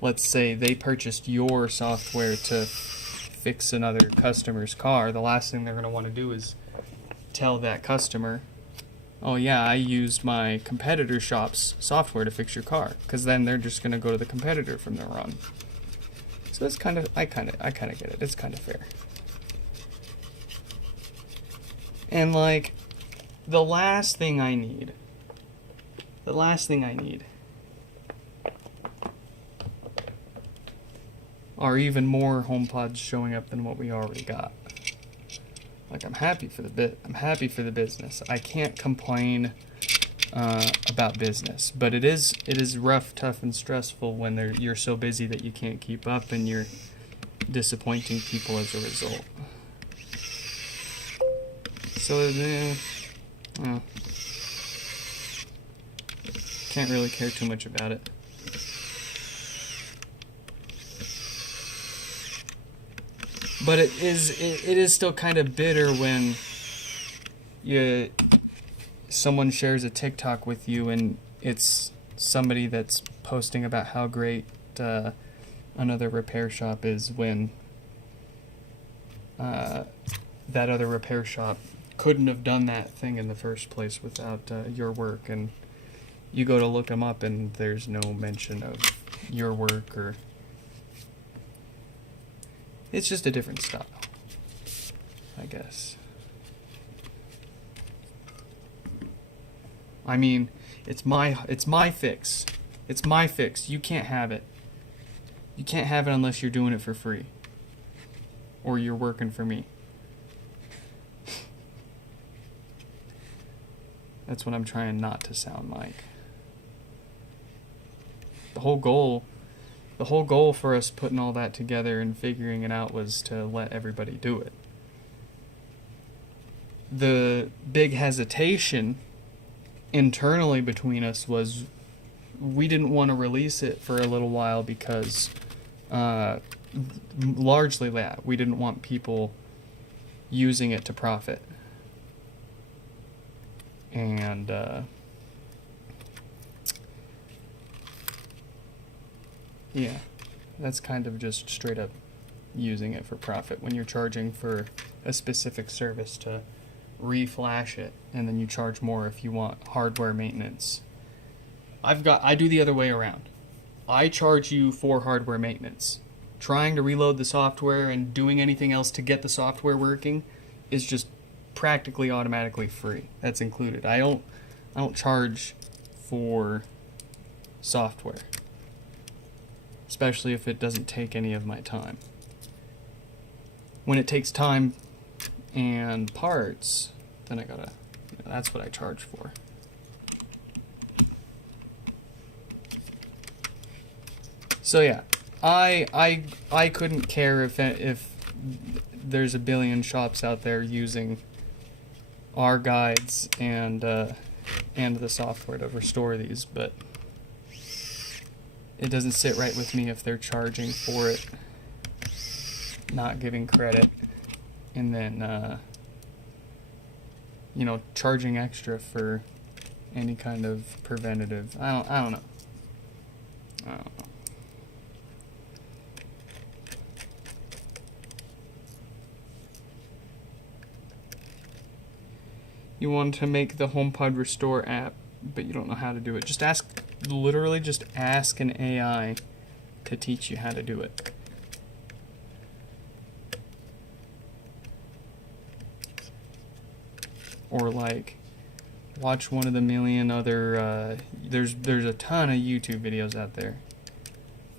let's say, they purchased your software to fix another customer's car, the last thing they're gonna want to do is tell that customer, oh yeah, I used my competitor shop's software to fix your car, because then they're just going to go to the competitor from there on. So it's kind of, I kind of get it. It's kind of fair. And like, the last thing I need are even more HomePods showing up than what we already got. Like, I'm happy for the business. I can't complain about business, but it is rough, tough, and stressful when you're so busy that you can't keep up, and you're disappointing people as a result. So can't really care too much about it. But it is still kind of bitter when someone shares a TikTok with you and it's somebody that's posting about how great another repair shop is, when that other repair shop couldn't have done that thing in the first place without your work, and you go to look them up and there's no mention of your work, or it's just a different style, I guess. I mean, it's my fix. It's my fix. You can't have it. You can't have it unless you're doing it for free, or you're working for me. That's what I'm trying not to sound like. The whole goal for us putting all that together and figuring it out was to let everybody do it. The big hesitation internally between us was we didn't want to release it for a little while because largely that we didn't want people using it to profit. And yeah, that's kind of just straight up using it for profit when you're charging for a specific service to reflash it, and then you charge more if you want hardware maintenance. I do the other way around. I charge you for hardware maintenance. Trying to reload the software and doing anything else to get the software working is just practically automatically free. That's included. I don't charge for software, especially if it doesn't take any of my time. When it takes time and parts, then I gotta, that's what I charge for. So yeah, I couldn't care if there's a billion shops out there using our guides and the software to restore these, but it doesn't sit right with me if they're charging for it, not giving credit, and then charging extra for any kind of preventative. I don't know. You want to make the HomePod Restore app, but you don't know how to do it. Just ask an AI to teach you how to do it. Or watch one of the million other, there's a ton of YouTube videos out there.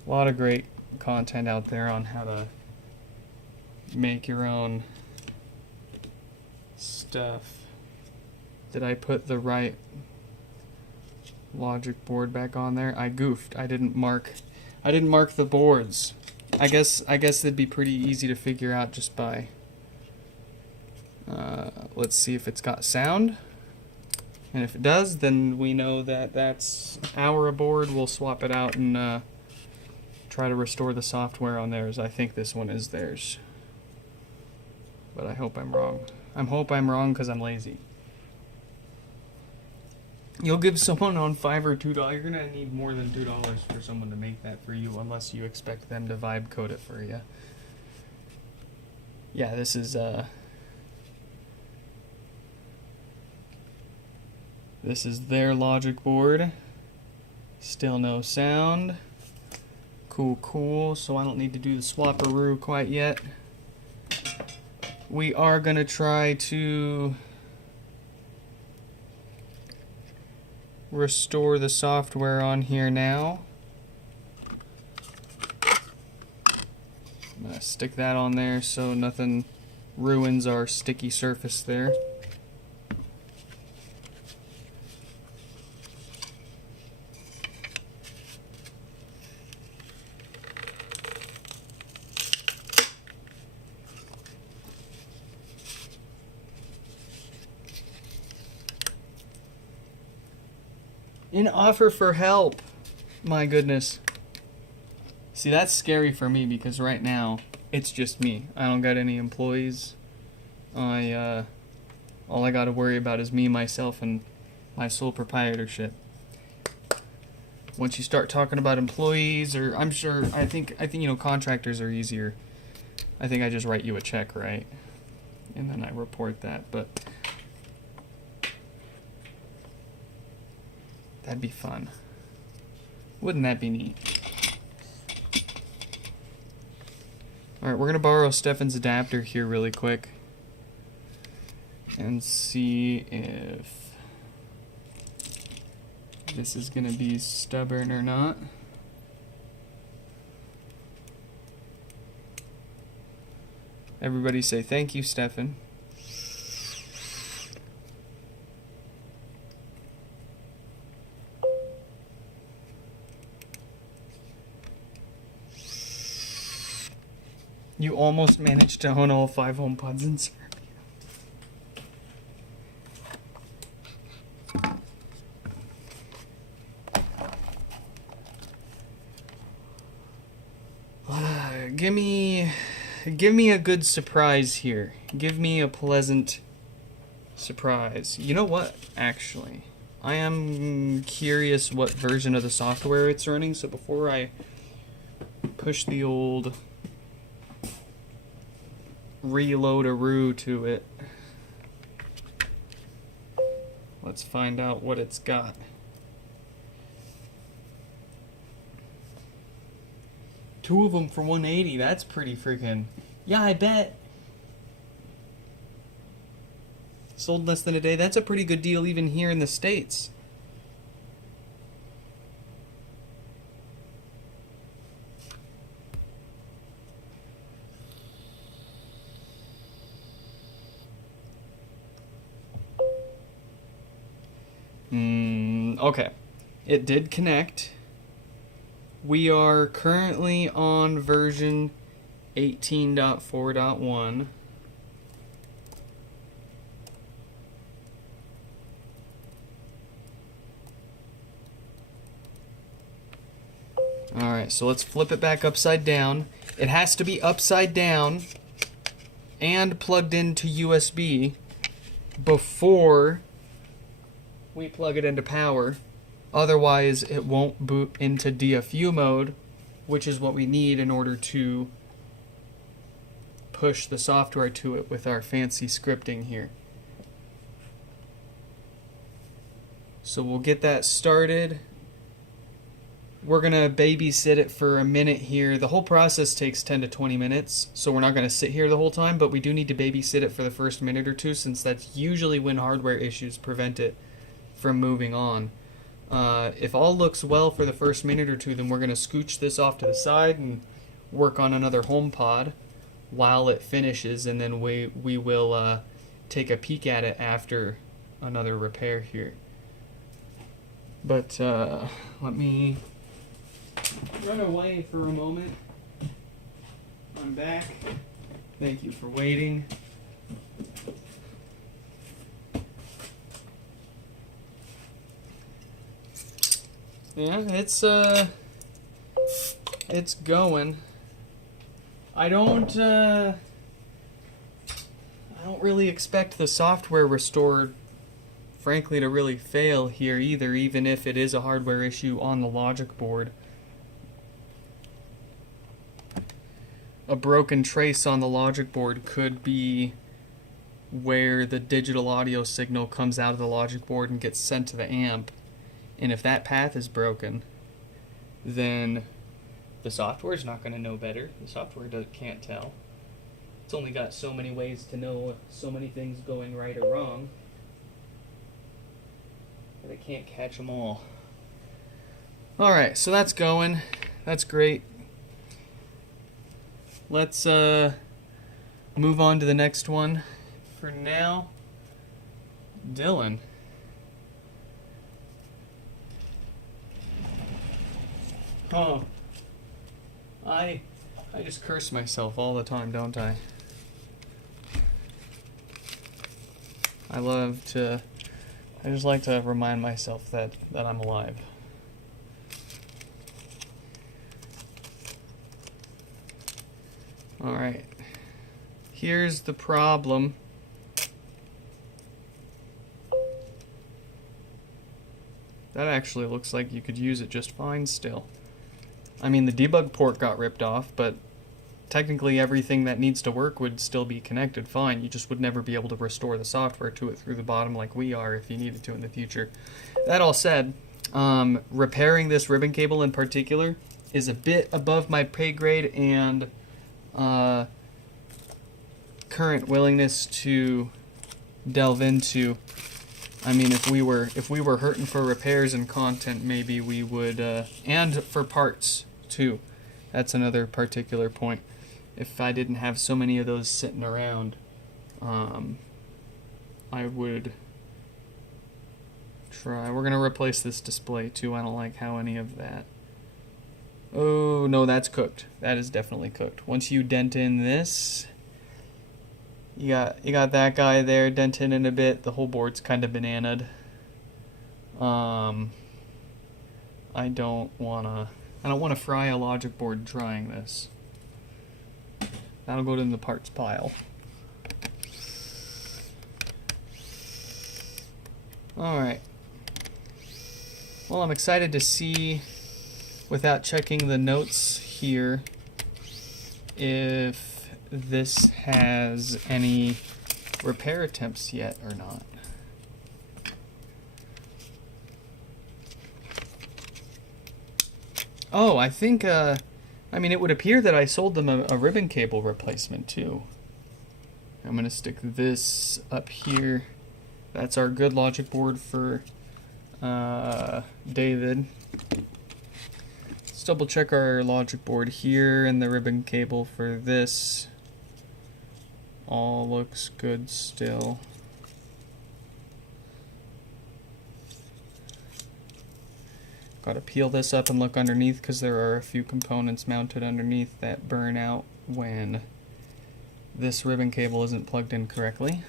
A lot of great content out there on how to make your own stuff. Did I put the right logic board back on there? I goofed. I didn't mark the boards. I guess it'd be pretty easy to figure out just by let's see if it's got sound. And if it does, then we know that that's our board. We'll swap it out and try to restore the software on theirs. I think this one is theirs, but I hope I'm wrong. I hope I'm wrong because I'm lazy. You'll give someone on $5 or $2. You're gonna need more than $2 for someone to make that for you, unless you expect them to vibe code it for you. Yeah, this is their logic board. Still no sound. Cool, cool. So I don't need to do the swapperoo quite yet. We are going to try to restore the software on here now. I'm going to stick that on there so nothing ruins our sticky surface there. An offer for help. My goodness. See, that's scary for me because right now it's just me. I don't got any employees. All I got to worry about is me, myself, and my sole proprietorship. Once you start talking about employees, or I think contractors are easier. I think I just write you a check, right? And then I report that, but that'd be fun. Wouldn't that be neat? Alright, we're going to borrow Stefan's adapter here really quick and see if this is going to be stubborn or not. Everybody say thank you, Stefan. You almost managed to own all 5 HomePods in Serbia. Give me a good surprise here. Give me a pleasant surprise. You know what? Actually, I am curious what version of the software it's running. So before I push the old reload-a-roo to it, let's find out what it's got. Two of them for $180. That's pretty freaking... Yeah, I bet. Sold in less than a day. That's a pretty good deal even here in the States. Okay. It did connect. We are currently on version 18.4.1. Alright, so let's flip it back upside down. It has to be upside down and plugged into USB before we plug it into power. Otherwise, it won't boot into DFU mode, which is what we need in order to push the software to it with our fancy scripting here. So we'll get that started. We're going to babysit it for a minute here. The whole process takes 10 to 20 minutes, so we're not going to sit here the whole time, but we do need to babysit it for the first minute or two, since that's usually when hardware issues prevent it from moving on. If all looks well for the first minute or two, then we're going to scooch this off to the side and work on another HomePod while it finishes, and then we will take a peek at it after another repair here. But let me run away for a moment. I'm back. Thank you for waiting. Yeah, it's going. I don't really expect the software restored, frankly, to really fail here either, even if it is a hardware issue on the logic board. A broken trace on the logic board could be where the digital audio signal comes out of the logic board and gets sent to the amp. And if that path is broken, then The software's not going to know better. The software can't tell. It's only got so many ways to know so many things going right or wrong. But it can't catch them all. Alright, so that's going. That's great. Let's move on to the next one. For now, Dylan. Oh, I just curse myself all the time, don't I? I just like to remind myself that I'm alive. Alright. Here's the problem. That actually looks like you could use it just fine still. I mean, the debug port got ripped off, but technically everything that needs to work would still be connected fine. You just would never be able to restore the software to it through the bottom like we are if you needed to in the future. That all said, repairing this ribbon cable in particular is a bit above my pay grade and current willingness to delve into. I mean, if we were hurting for repairs and content, maybe we would, and for parts too. That's another particular point. If I didn't have so many of those sitting around, I would try. We're gonna replace this display too. I don't like how any of that. Oh no, that's cooked. That is definitely cooked. Once you dent in this, you got that guy there dented in a bit. The whole board's kind of bananaed. I don't wanna fry a logic board trying this. That'll go in the parts pile. Alright. Well, I'm excited to see, without checking the notes here, if this has any repair attempts yet or not. Oh, I think, I mean, it would appear that I sold them a ribbon cable replacement too. I'm going to stick this up here. That's our good logic board for David. Let's double check our logic board here and the ribbon cable for this. All looks good still. Got to peel this up and look underneath because there are a few components mounted underneath that burn out when this ribbon cable isn't plugged in correctly.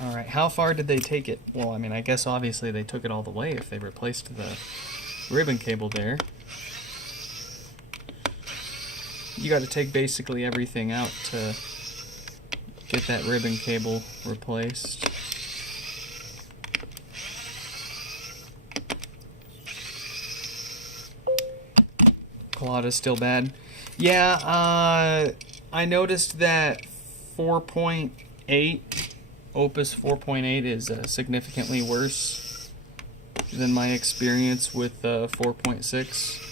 Alright, how far did they take it? Well, I mean, I guess obviously they took it all the way if they replaced the ribbon cable there. You got to take basically everything out to get that ribbon cable replaced. Collada's still bad. Yeah, I noticed that 4.8, Opus 4.8 is significantly worse than my experience with 4.6.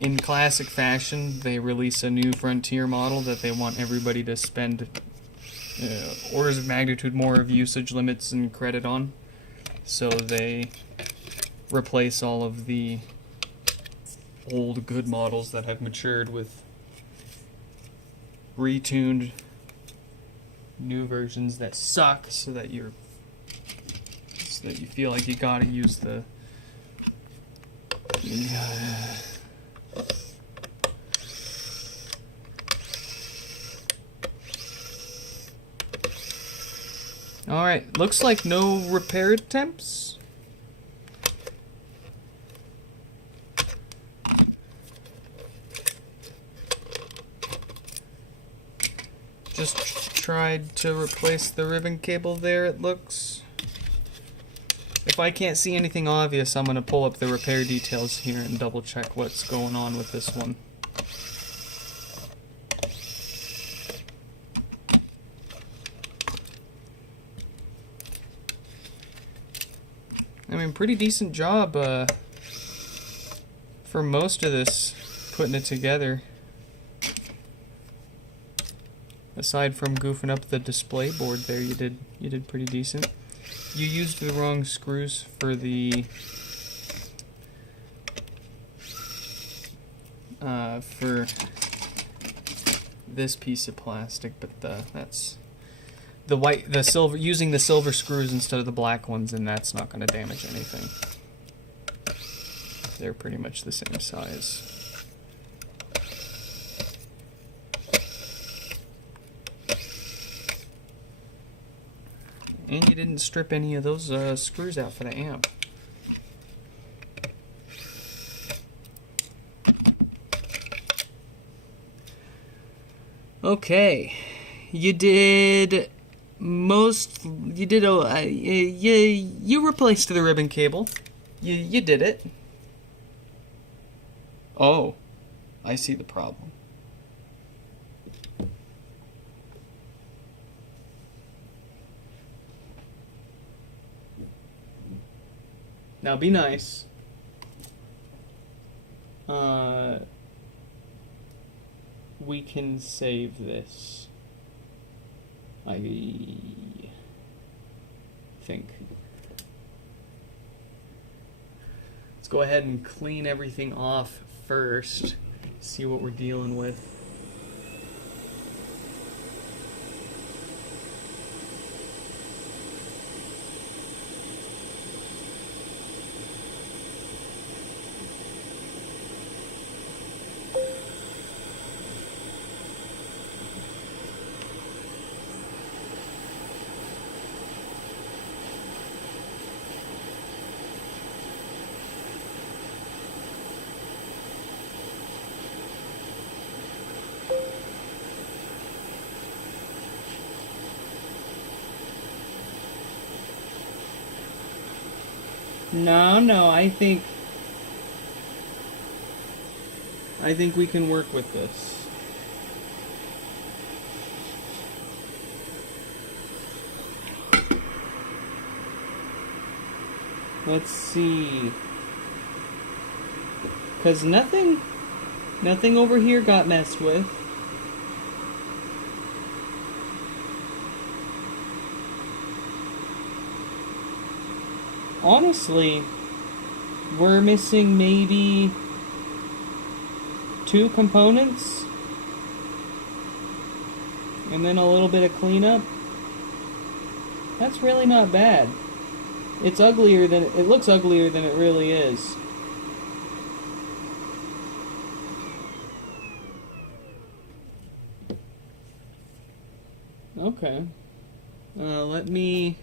In classic fashion, they release a new Frontier model that they want everybody to spend orders of magnitude more of usage limits and credit on. So they replace all of the old good models that have matured with retuned new versions that suck, so that you feel like you gotta use the Alright, looks like no repair attempts. Just tried to replace the ribbon cable there, it looks. If I can't see anything obvious, I'm going to pull up the repair details here and double check what's going on with this one. mean, pretty decent job for most of this, putting it together. Aside from goofing up the display board there, you did pretty decent. You used the wrong screws for the for this piece of plastic, but that's the silver, using the silver screws instead of the black ones, and that's not going to damage anything. They're pretty much the same size. And you didn't strip any of those screws out for the amp. Okay, you did most. You did. You replaced the ribbon cable. You did it. Oh, I see the problem. Now be nice. We can save this. I think. Let's go ahead and clean everything off first. See what we're dealing with. No, I think we can work with this. Let's see. 'Cause nothing over here got messed with. Honestly, we're missing maybe 2 components and then a little bit of cleanup. That's really not bad. It looks uglier than it really is. Okay. Let me...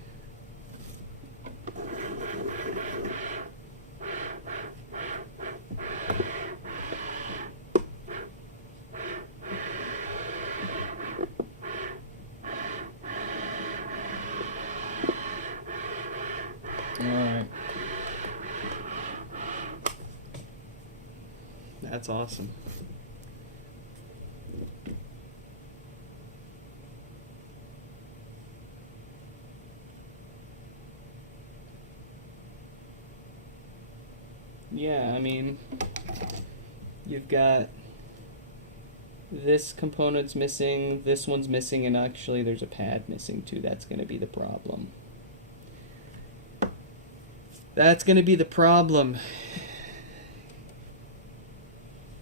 Alright. That's awesome. Yeah, I mean, you've got this component's missing, this one's missing, and actually there's a pad missing too. That's going to be the problem. That's going to be the problem.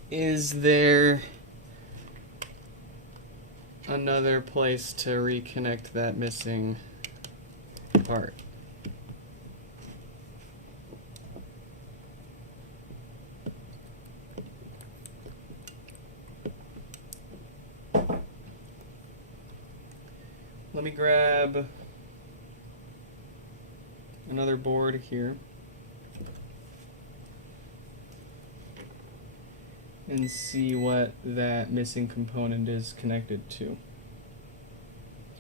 Is there another place to reconnect that missing part? Let me grab another board here and see what that missing component is connected to,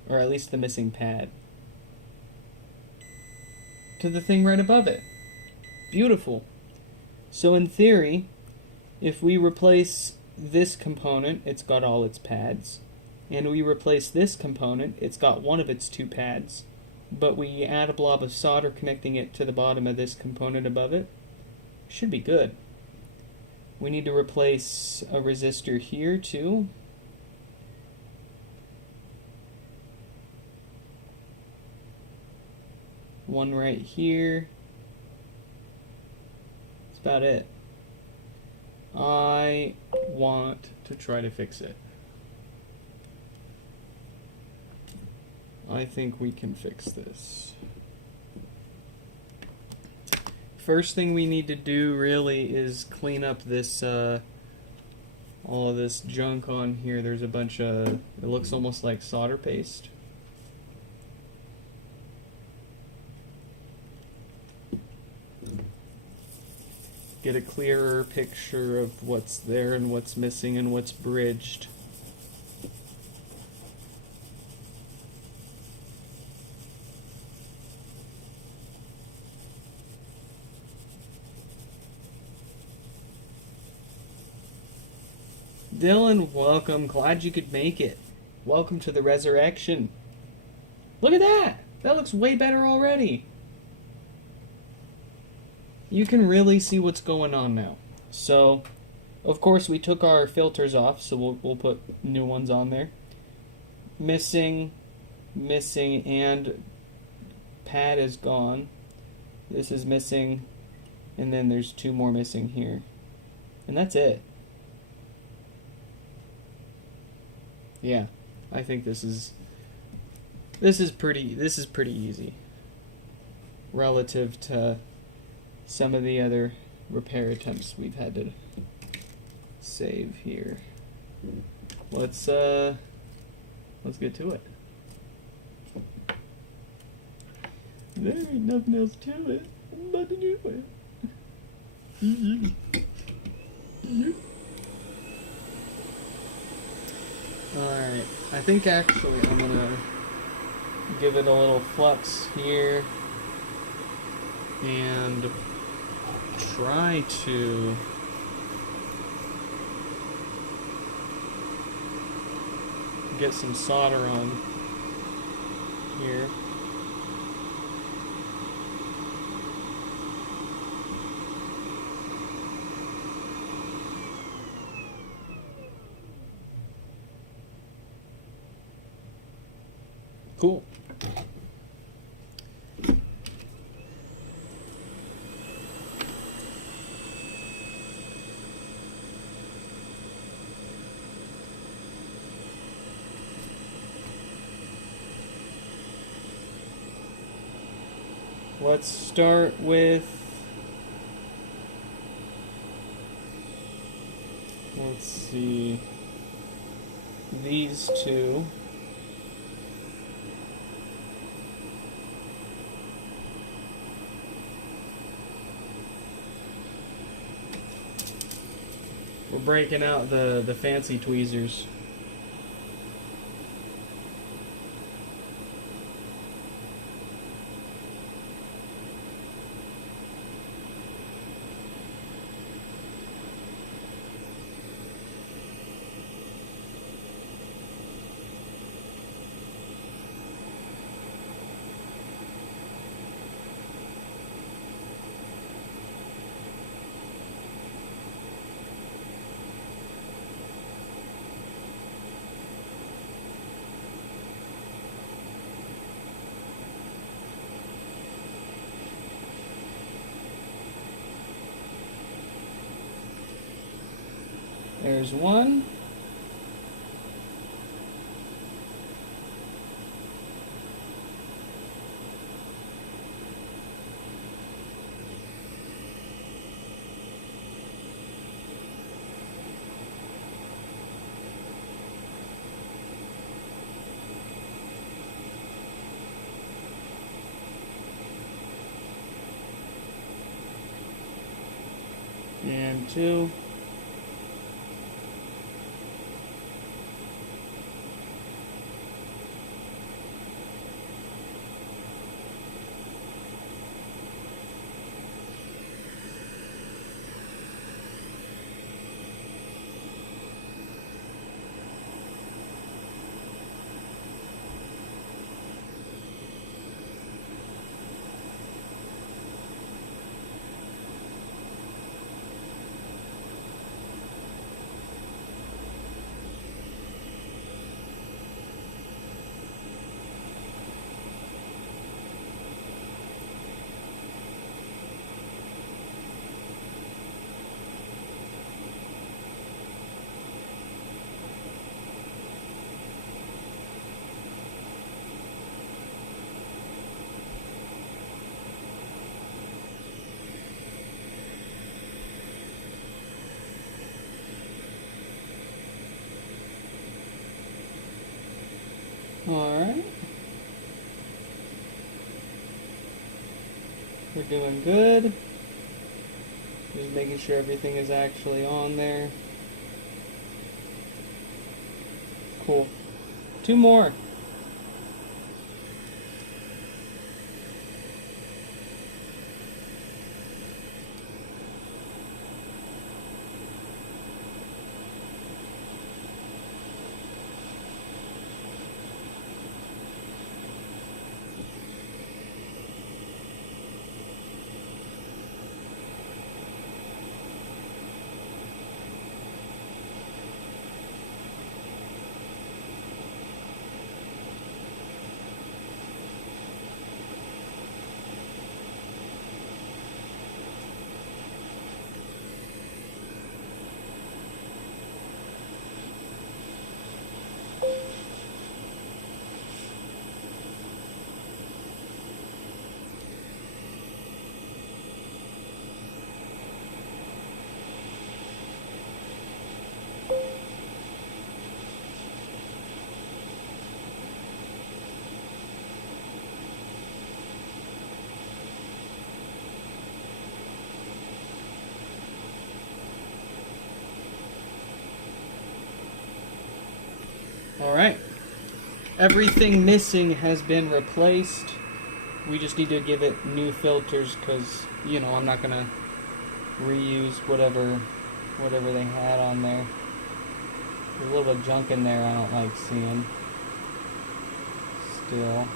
or at least the missing pad. To the thing right above it. Beautiful. So in theory, if we replace this component, it's got all its pads, and we replace this component, it's got one of its 2 pads. but we add a blob of solder connecting it to the bottom of this component above it. Should be good. We need to replace a resistor here too. One right here. That's about it. I want to try to fix it. I think we can fix this. First thing we need to do really is clean up this all of this junk on here. There's a bunch of, it looks almost like solder paste. Get a clearer picture of what's there and what's missing and what's bridged. Dylan, welcome. Glad you could make it. Welcome to the resurrection. Look at that! That looks way better already. You can really see what's going on now. So, of course, we took our filters off, so we'll put new ones on there. Missing, and pad is gone. This is missing, and then there's two more missing here. And that's it. Yeah, I think this is pretty easy relative to some of the other repair attempts we've had to save here. Let's get to it. There ain't nothing else to it but to do it. Alright, I think actually I'm gonna give it a little flux here and try to get some solder on here. Cool. Let's start with, let's see, these two. We're breaking out the fancy tweezers. There's one. And two. We're doing good. Just making sure everything is actually on there. Cool. 2 more. Alright. Everything missing has been replaced. We just need to give it new filters because, you know, I'm not going to reuse whatever they had on there. There's a little bit of junk in there I don't like seeing. Still.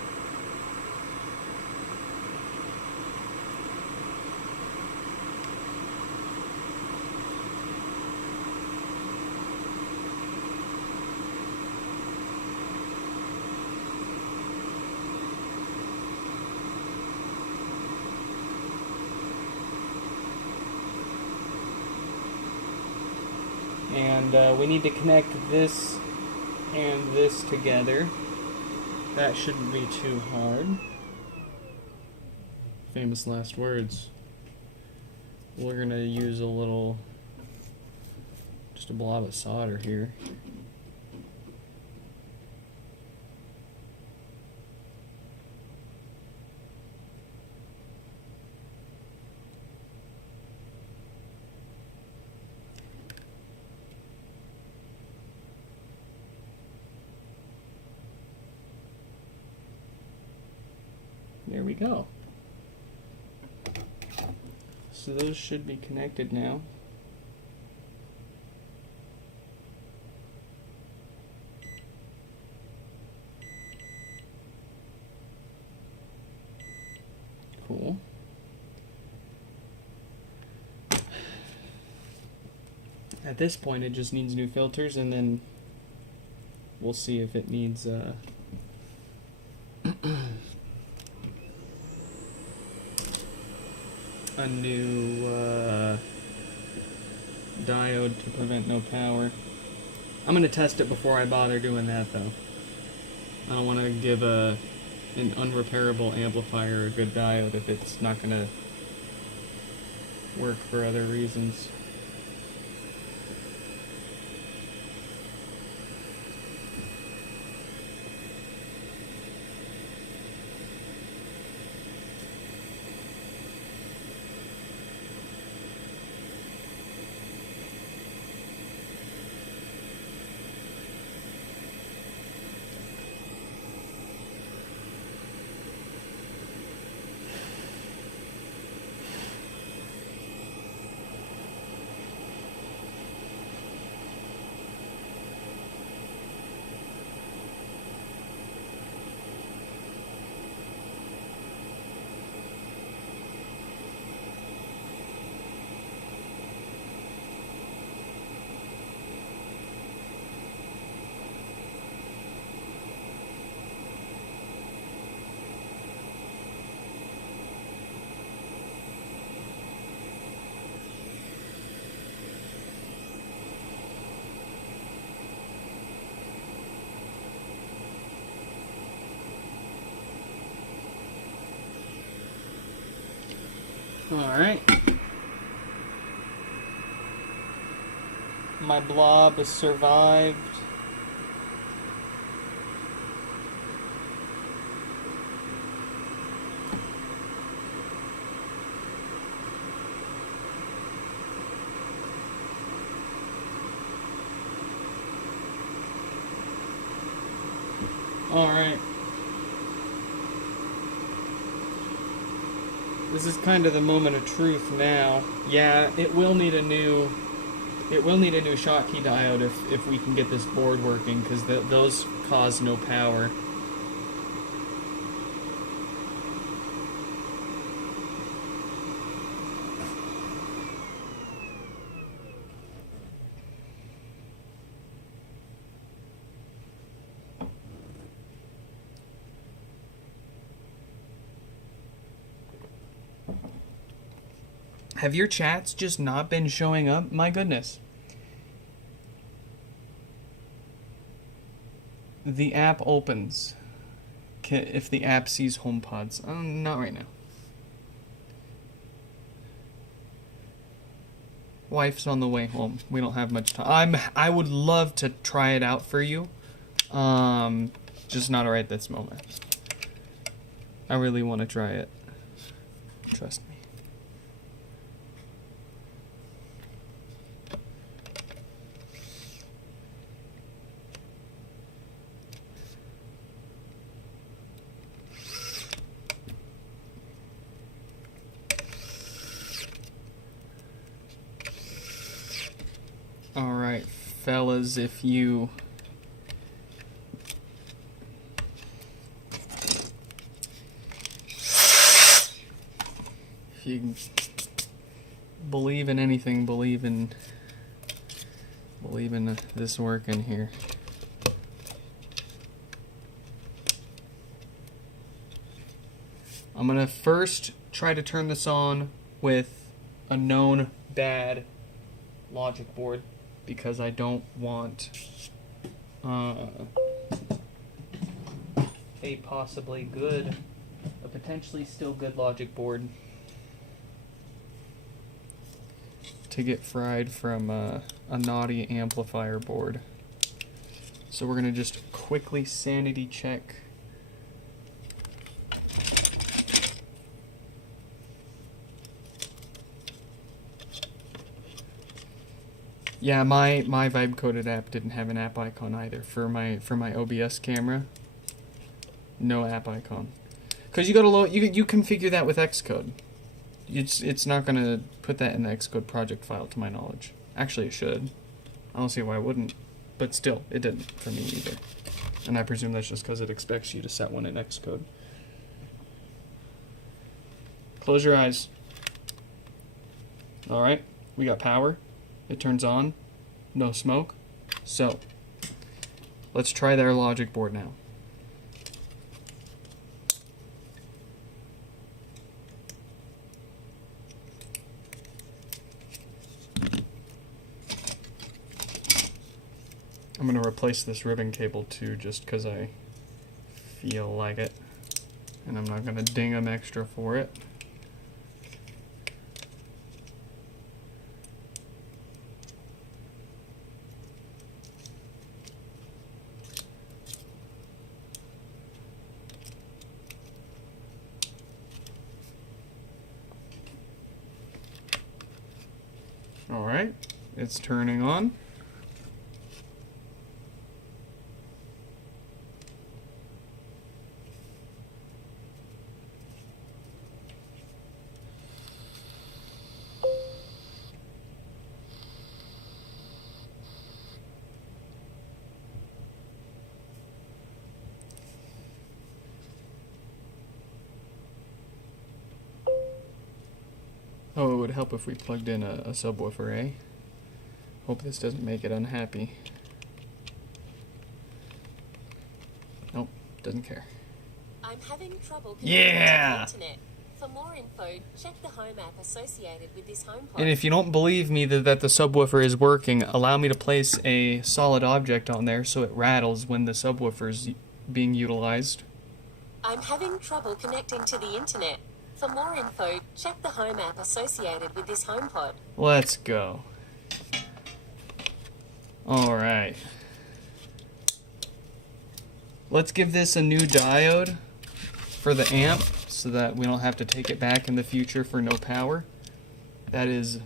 And we need to connect this and this together. That shouldn't be too hard. Famous last words. We're gonna use just a blob of solder here. There we go. So those should be connected now. Cool. At this point it just needs new filters, and then we'll see if it needs a new diode to prevent no power. I'm going to test it before I bother doing that, though. I don't want to give an unrepairable amplifier a good diode if it's not going to work for other reasons. Alright. My blob has survived. Alright. This is kind of the moment of truth now. Yeah, it will need a new Schottky diode if we can get this board working, because those cause no power. Have your chats just not been showing up? My goodness. The app opens. If the app sees HomePods. Not right now. Wife's on the way home. We don't have much time. I would love to try it out for you. Just not right this moment. I really want to try it. Trust me. Alright, fellas, if you believe in anything, believe in this working here. I'm gonna first try to turn this on with a known bad logic board, because I don't want a possibly good, a potentially still good logic board to get fried from a naughty amplifier board. So we're gonna just quickly sanity check. Yeah, my vibe coded app didn't have an app icon either for my OBS camera. No app icon, because you gotta load. You configure that with Xcode. It's not gonna put that in the Xcode project file, to my knowledge. Actually, it should. I don't see why it wouldn't, but still, it didn't for me either. And I presume that's just because it expects you to set one in Xcode. Close your eyes. All right, we got power. It turns on, no smoke. So, let's try their logic board now. I'm going to replace this ribbon cable too, just because I feel like it. And I'm not going to ding them extra for it. Alright, it's turning on. Oh, it would help if we plugged in a subwoofer, eh? Hope this doesn't make it unhappy. Nope, doesn't care. I'm having trouble connecting to the internet. For more info, check the home app associated with this HomePod. And if you don't believe me that the subwoofer is working, allow me to place a solid object on there so it rattles when the subwoofer is being utilized. I'm having trouble connecting to the internet. For more info, check the home app associated with this HomePod. Let's go. Alright. Let's give this a new diode for the amp so that we don't have to take it back in the future for no power. It's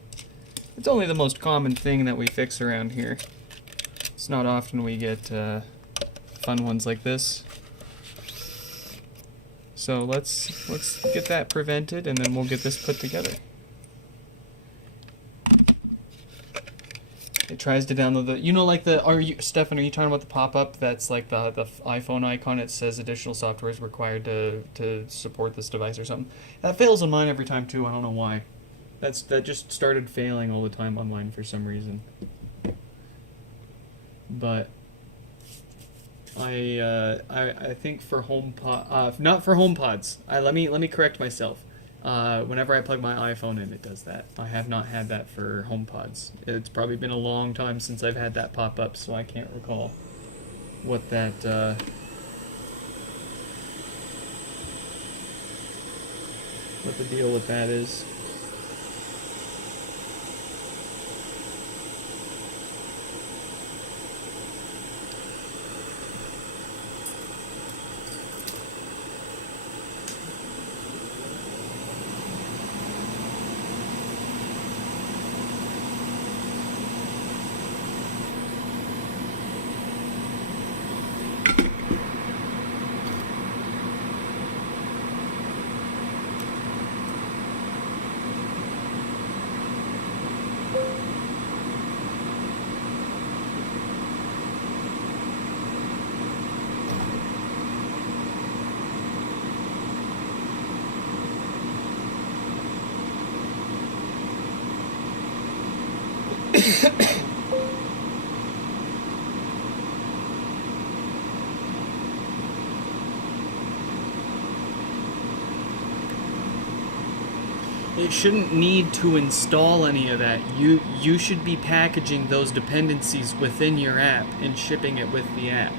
only the most common thing that we fix around here. It's not often we get fun ones like this. So let's get that prevented, and then we'll get this put together. It tries to download the, you know, like Stefan, are you talking about the pop-up that's like the iPhone icon? It says additional software is required to support this device or something. That fails on mine every time too. I don't know why. That just started failing all the time on mine for some reason. But I think for HomePod, not for HomePods. Let me correct myself. Whenever I plug my iPhone in, it does that. I have not had that for HomePods. It's probably been a long time since I've had that pop up, so I can't recall what that what the deal with that is. It shouldn't need to install any of that. You should be packaging those dependencies within your app and shipping it with the app.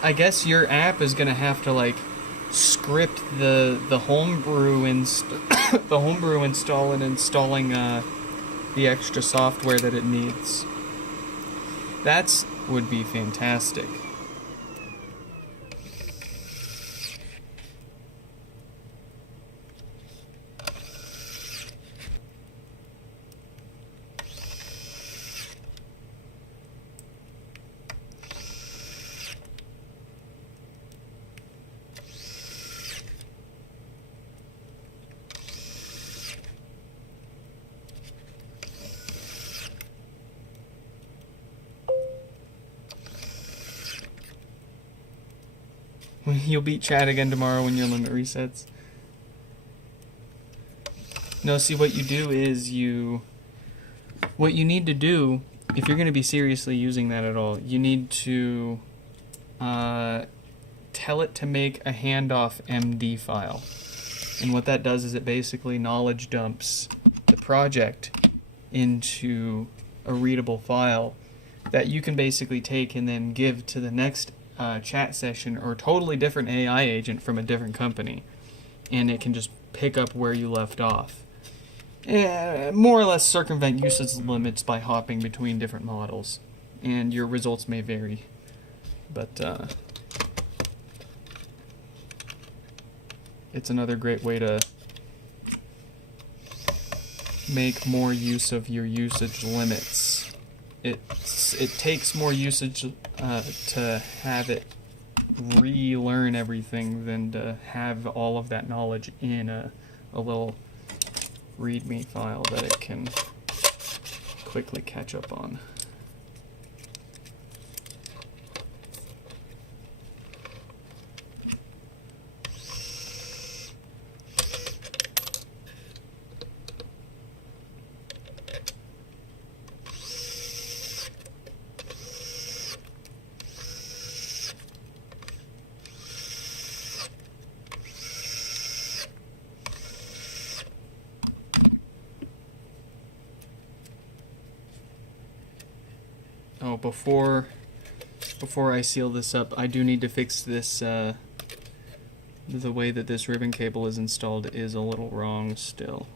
I guess your app is gonna have to like script the homebrew the homebrew install and installing the extra software that it needs. That's would be fantastic. You'll beat Chad again tomorrow when your limit resets. No, see, what you do is what you need to do, if you're going to be seriously using that at all, you need to tell it to make a handoff MD file. And what that does is it basically knowledge dumps the project into a readable file that you can basically take and then give to the next chat session or totally different AI agent from a different company, and it can just pick up where you left off. More or less circumvent usage limits by hopping between different models, and your results may vary, but it's another great way to make more use of your usage limits. It takes more usage to have it relearn everything than to have all of that knowledge in a little README file that it can quickly catch up on. Oh, before I seal this up, I do need to fix this the way that this ribbon cable is installed is a little wrong still.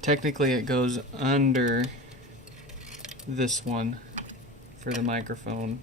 Technically it goes under this one for the microphone.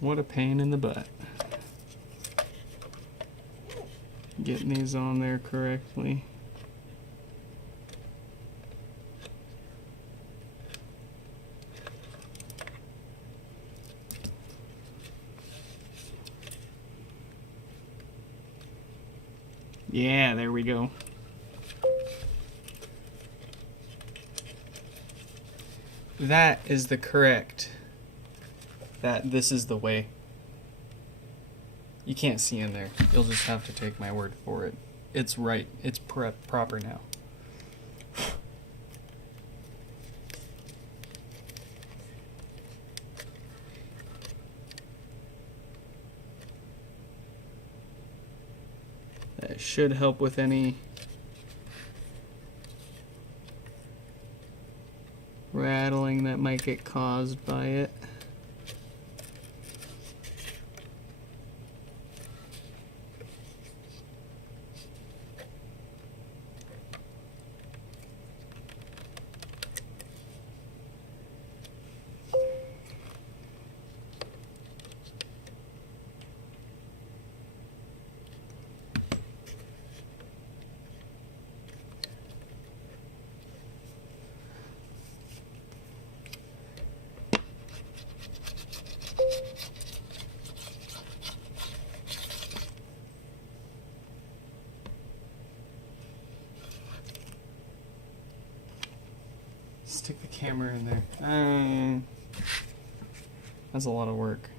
What a pain in the butt. Getting these on there correctly. Yeah, there we go. That is the correct. This is the way. You can't see in there. You'll just have to take my word for it. It's right. It's proper now. That should help with any rattling that might get caused by it. Stick the camera in there. That's a lot of work.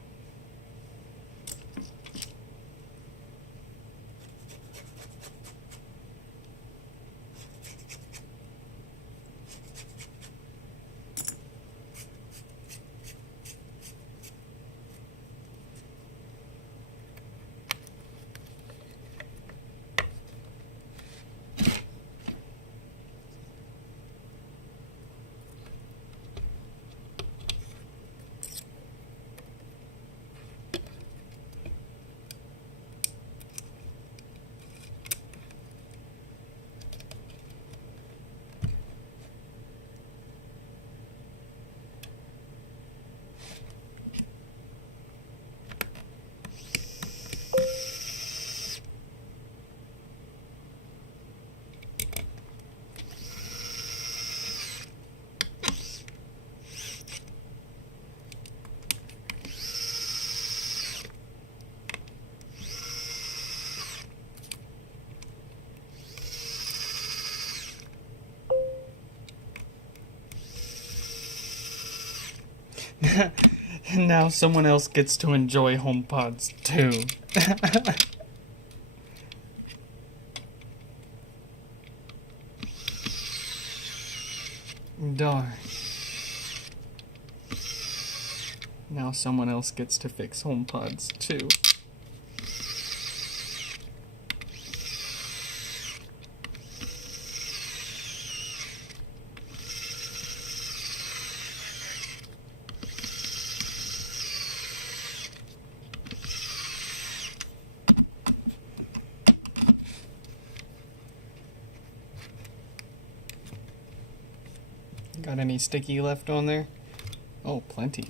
And now someone else gets to enjoy HomePods too. Darn. Now someone else gets to fix HomePods too. Got any sticky left on there? Oh, plenty.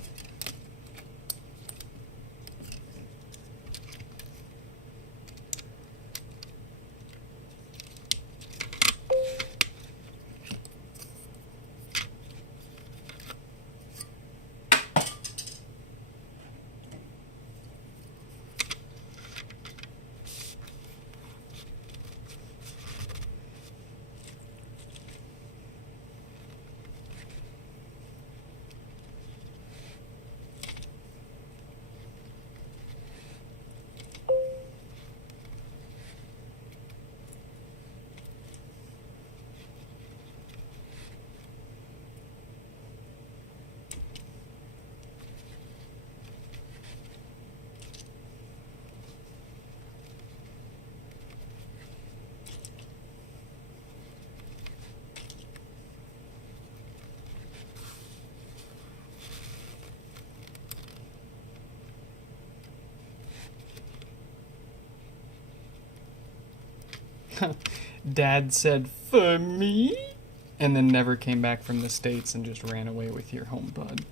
Dad said, "For me?" And then never came back from the States and just ran away with your HomePod.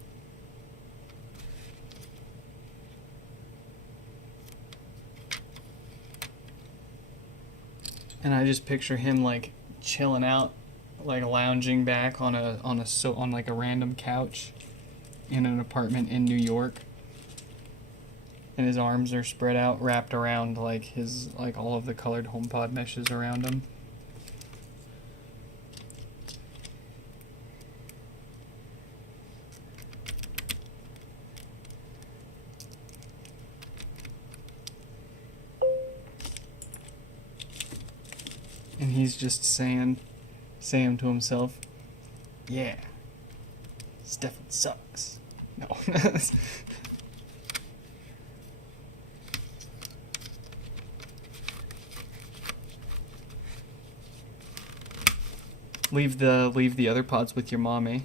And I just picture him like chilling out, like lounging back on like a random couch in an apartment in New York. And his arms are spread out, wrapped around like all of the colored HomePod meshes around him. And he's just saying to himself, "Yeah, Stefan sucks." No. Leave the other pods with your mom, eh?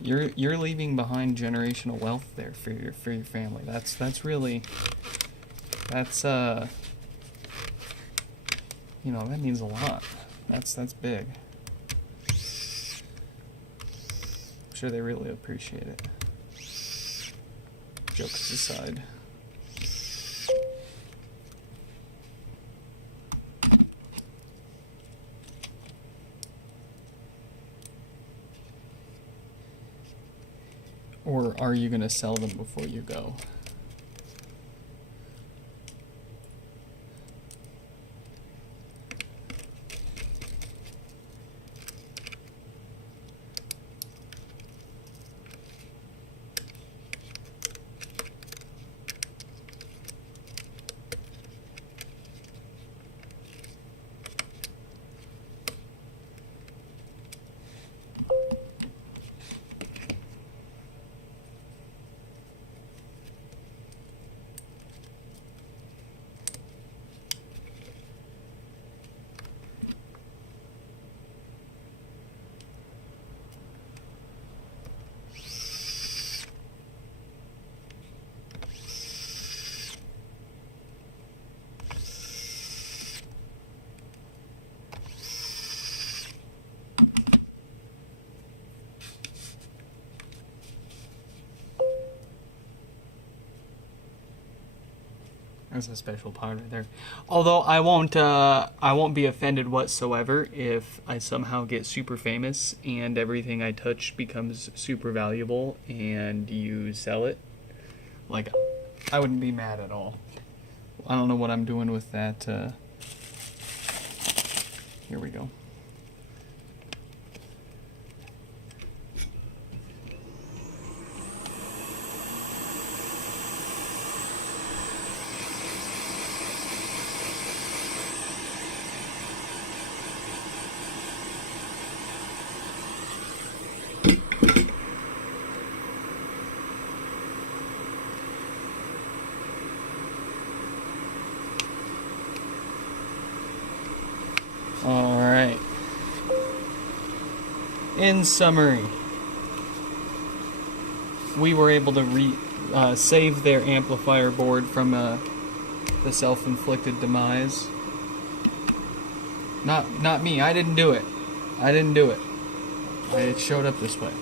You're leaving behind generational wealth there for your family. That's really you know, that means a lot. That's big. I'm sure they really appreciate it. Jokes aside. Or are you going to sell them before you go? That's a special part right there. Although I won't be offended whatsoever if I somehow get super famous and everything I touch becomes super valuable and you sell it. Like, I wouldn't be mad at all. I don't know what I'm doing with that. Here we go. In summary, we were able to save their amplifier board from the self-inflicted demise. Not me. I didn't do it. It showed up this way.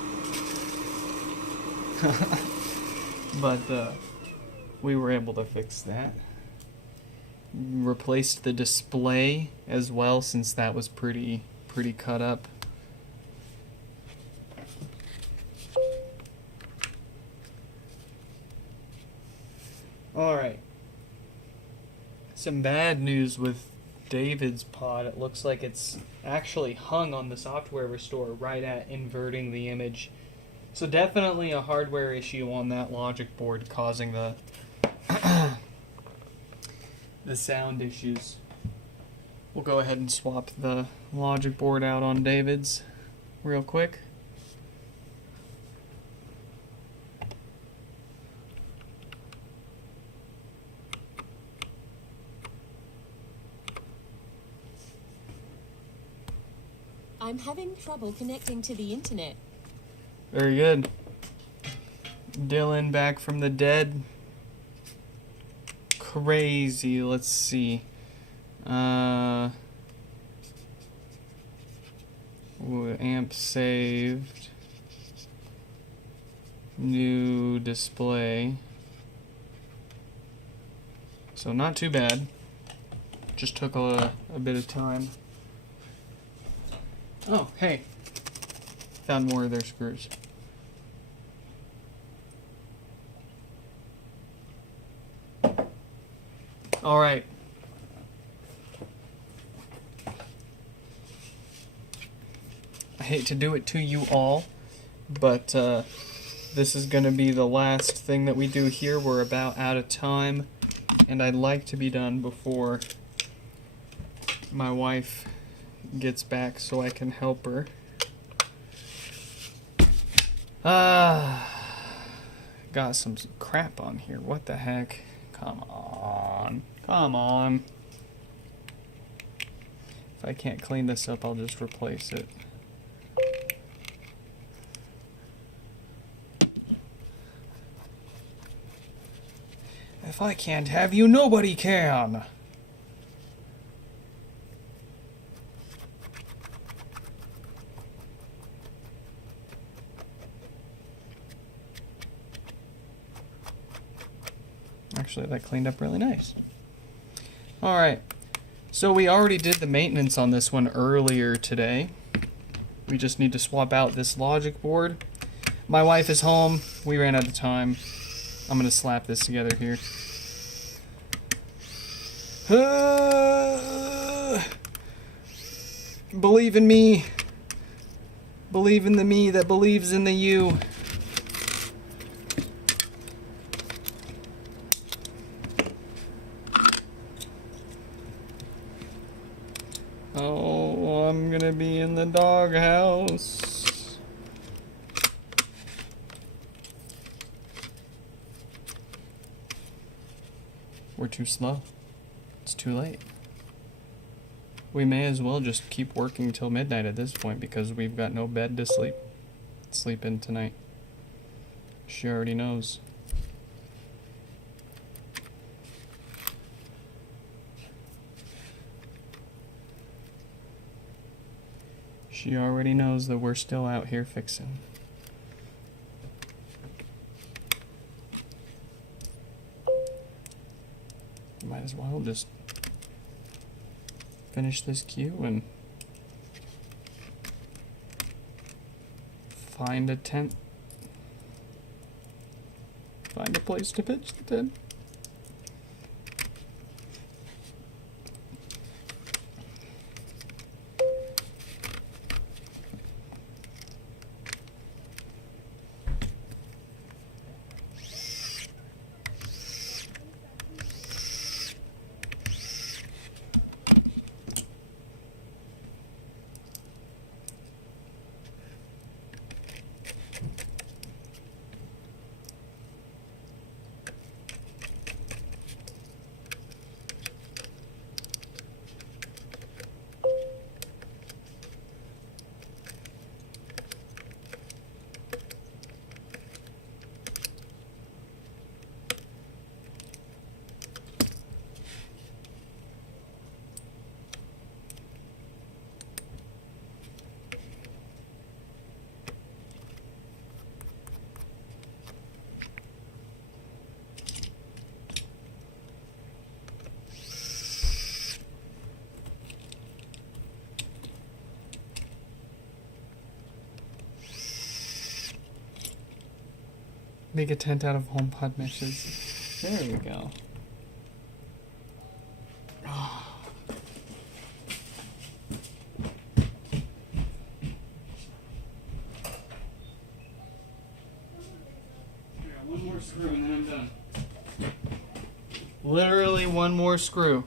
But we were able to fix that. Replaced the display as well, since that was pretty cut up. Alright. Some bad news with David's pod. It looks like it's actually hung on the software restore right at inverting the image. So definitely a hardware issue on that logic board causing the the sound issues. We'll go ahead and swap the logic board out on David's real quick. I'm having trouble connecting to the internet. Very good. Dylan back from the dead. Crazy. Let's see. Amp saved. New display. So not too bad. Just took a bit of time. Oh, hey. Found more of their screws. All right. I hate to do it to you all, but this is going to be the last thing that we do here. We're about out of time, and I'd like to be done before my wife gets back so I can help her. Got some crap on here. What the heck? Come on. Come on. If I can't clean this up, I'll just replace it. If I can't have you, nobody can. Actually, that cleaned up really nice. Alright, so we already did the maintenance on this one earlier today. We just need to swap out this logic board. My wife is home. We ran out of time. I'm going to slap this together here. Believe in me. Believe in the me that believes in the you. Oh, I'm gonna be in the doghouse. We're too slow. It's too late. We may as well just keep working till midnight at this point because we've got no bed to sleep in tonight. She already knows. She already knows that we're still out here fixing. Might as well just finish this queue and find a tent. Find a place to pitch the tent. Make a tent out of HomePod meshes. There we go. One more screw and then I'm done. Literally one more screw.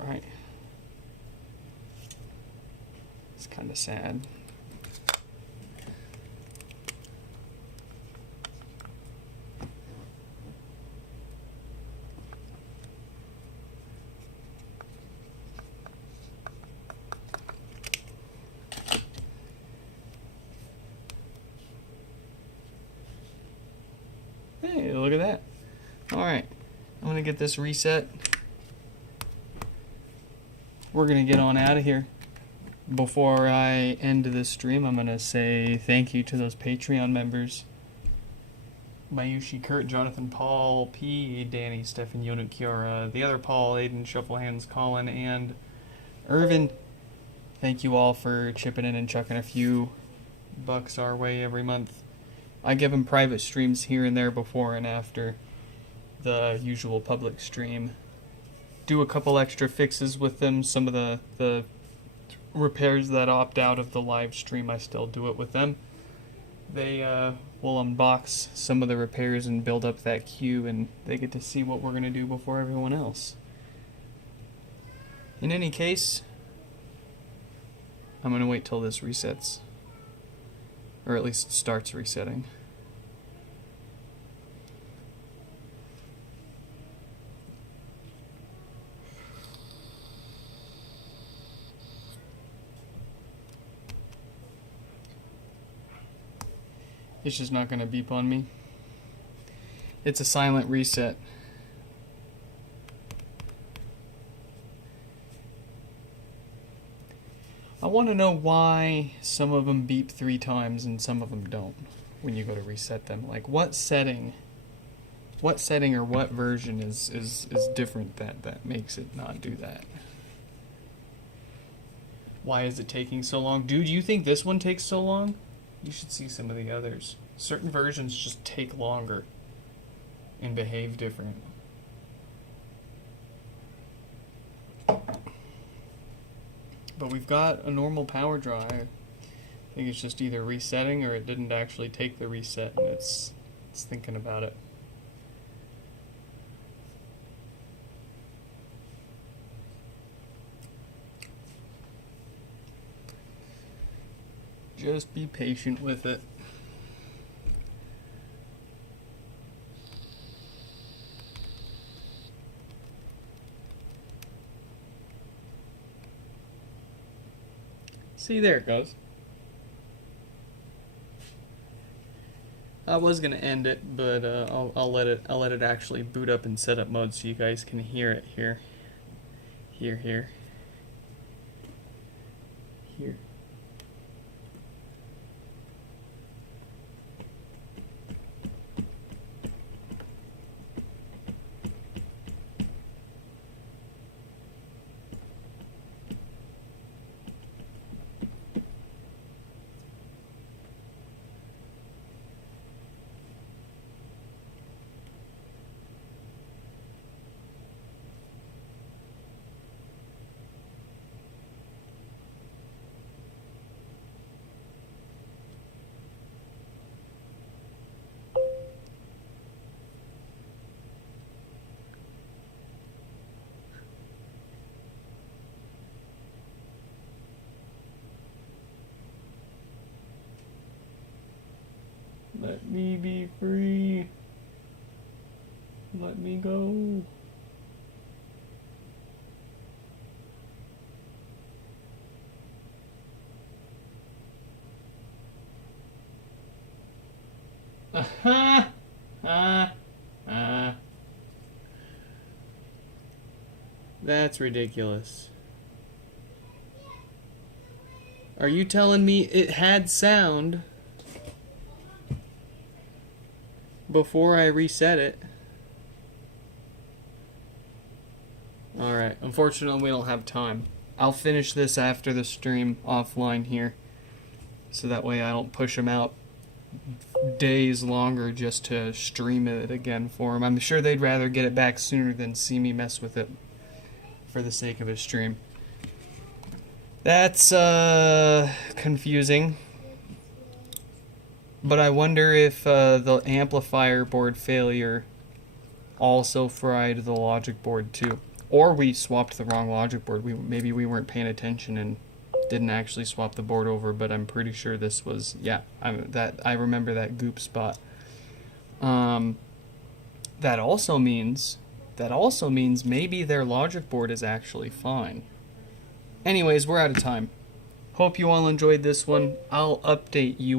Alright. It's kind of sad. Hey, look at that. Alright. I'm going to get this reset. We're going to get on out of here. Before I end this stream, I'm going to say thank you to those Patreon members. Mayushi, Kurt, Jonathan, Paul, P, Danny, Stefan, Yonu, Kiara, the other Paul, Aiden, Shufflehands, Colin, and Irvin. Thank you all for chipping in and chucking a few bucks our way every month. I give them private streams here and there before and after the usual public stream. Do a couple extra fixes with them. Some of the repairs that opt out of the live stream, I still do it with them. They will unbox some of the repairs and build up that queue, and they get to see what we're going to do before everyone else. In any case, I'm going to wait till this resets. Or at least starts resetting. It's just not going to beep on me. It's a silent reset. I want to know why some of them beep 3 times and some of them don't when you go to reset them. Like what setting or what version is different that makes it not do that? Why is it taking so long? Dude, you think this one takes so long? You should see some of the others. Certain versions just take longer and behave different. But we've got a normal power draw. I think it's just either resetting or it didn't actually take the reset and it's thinking about it. Just be patient with it. See, there it goes. I was gonna end it, but I'll let it actually boot up in setup mode so you guys can hear it here. Here. Let me be free. Let me go. That's ridiculous. Are you telling me it had sound before I reset it? Alright, unfortunately we don't have time. I'll finish this after the stream offline here, so that way I don't push them out days longer just to stream it again for them. I'm sure they'd rather get it back sooner than see me mess with it for the sake of a stream. That's confusing. But I wonder if the amplifier board failure also fried the logic board too. Or we swapped the wrong logic board. Maybe we weren't paying attention and didn't actually swap the board over, but I'm pretty sure this was, yeah, I remember that goop spot. That also means maybe their logic board is actually fine. Anyways, we're out of time. Hope you all enjoyed this one. I'll update you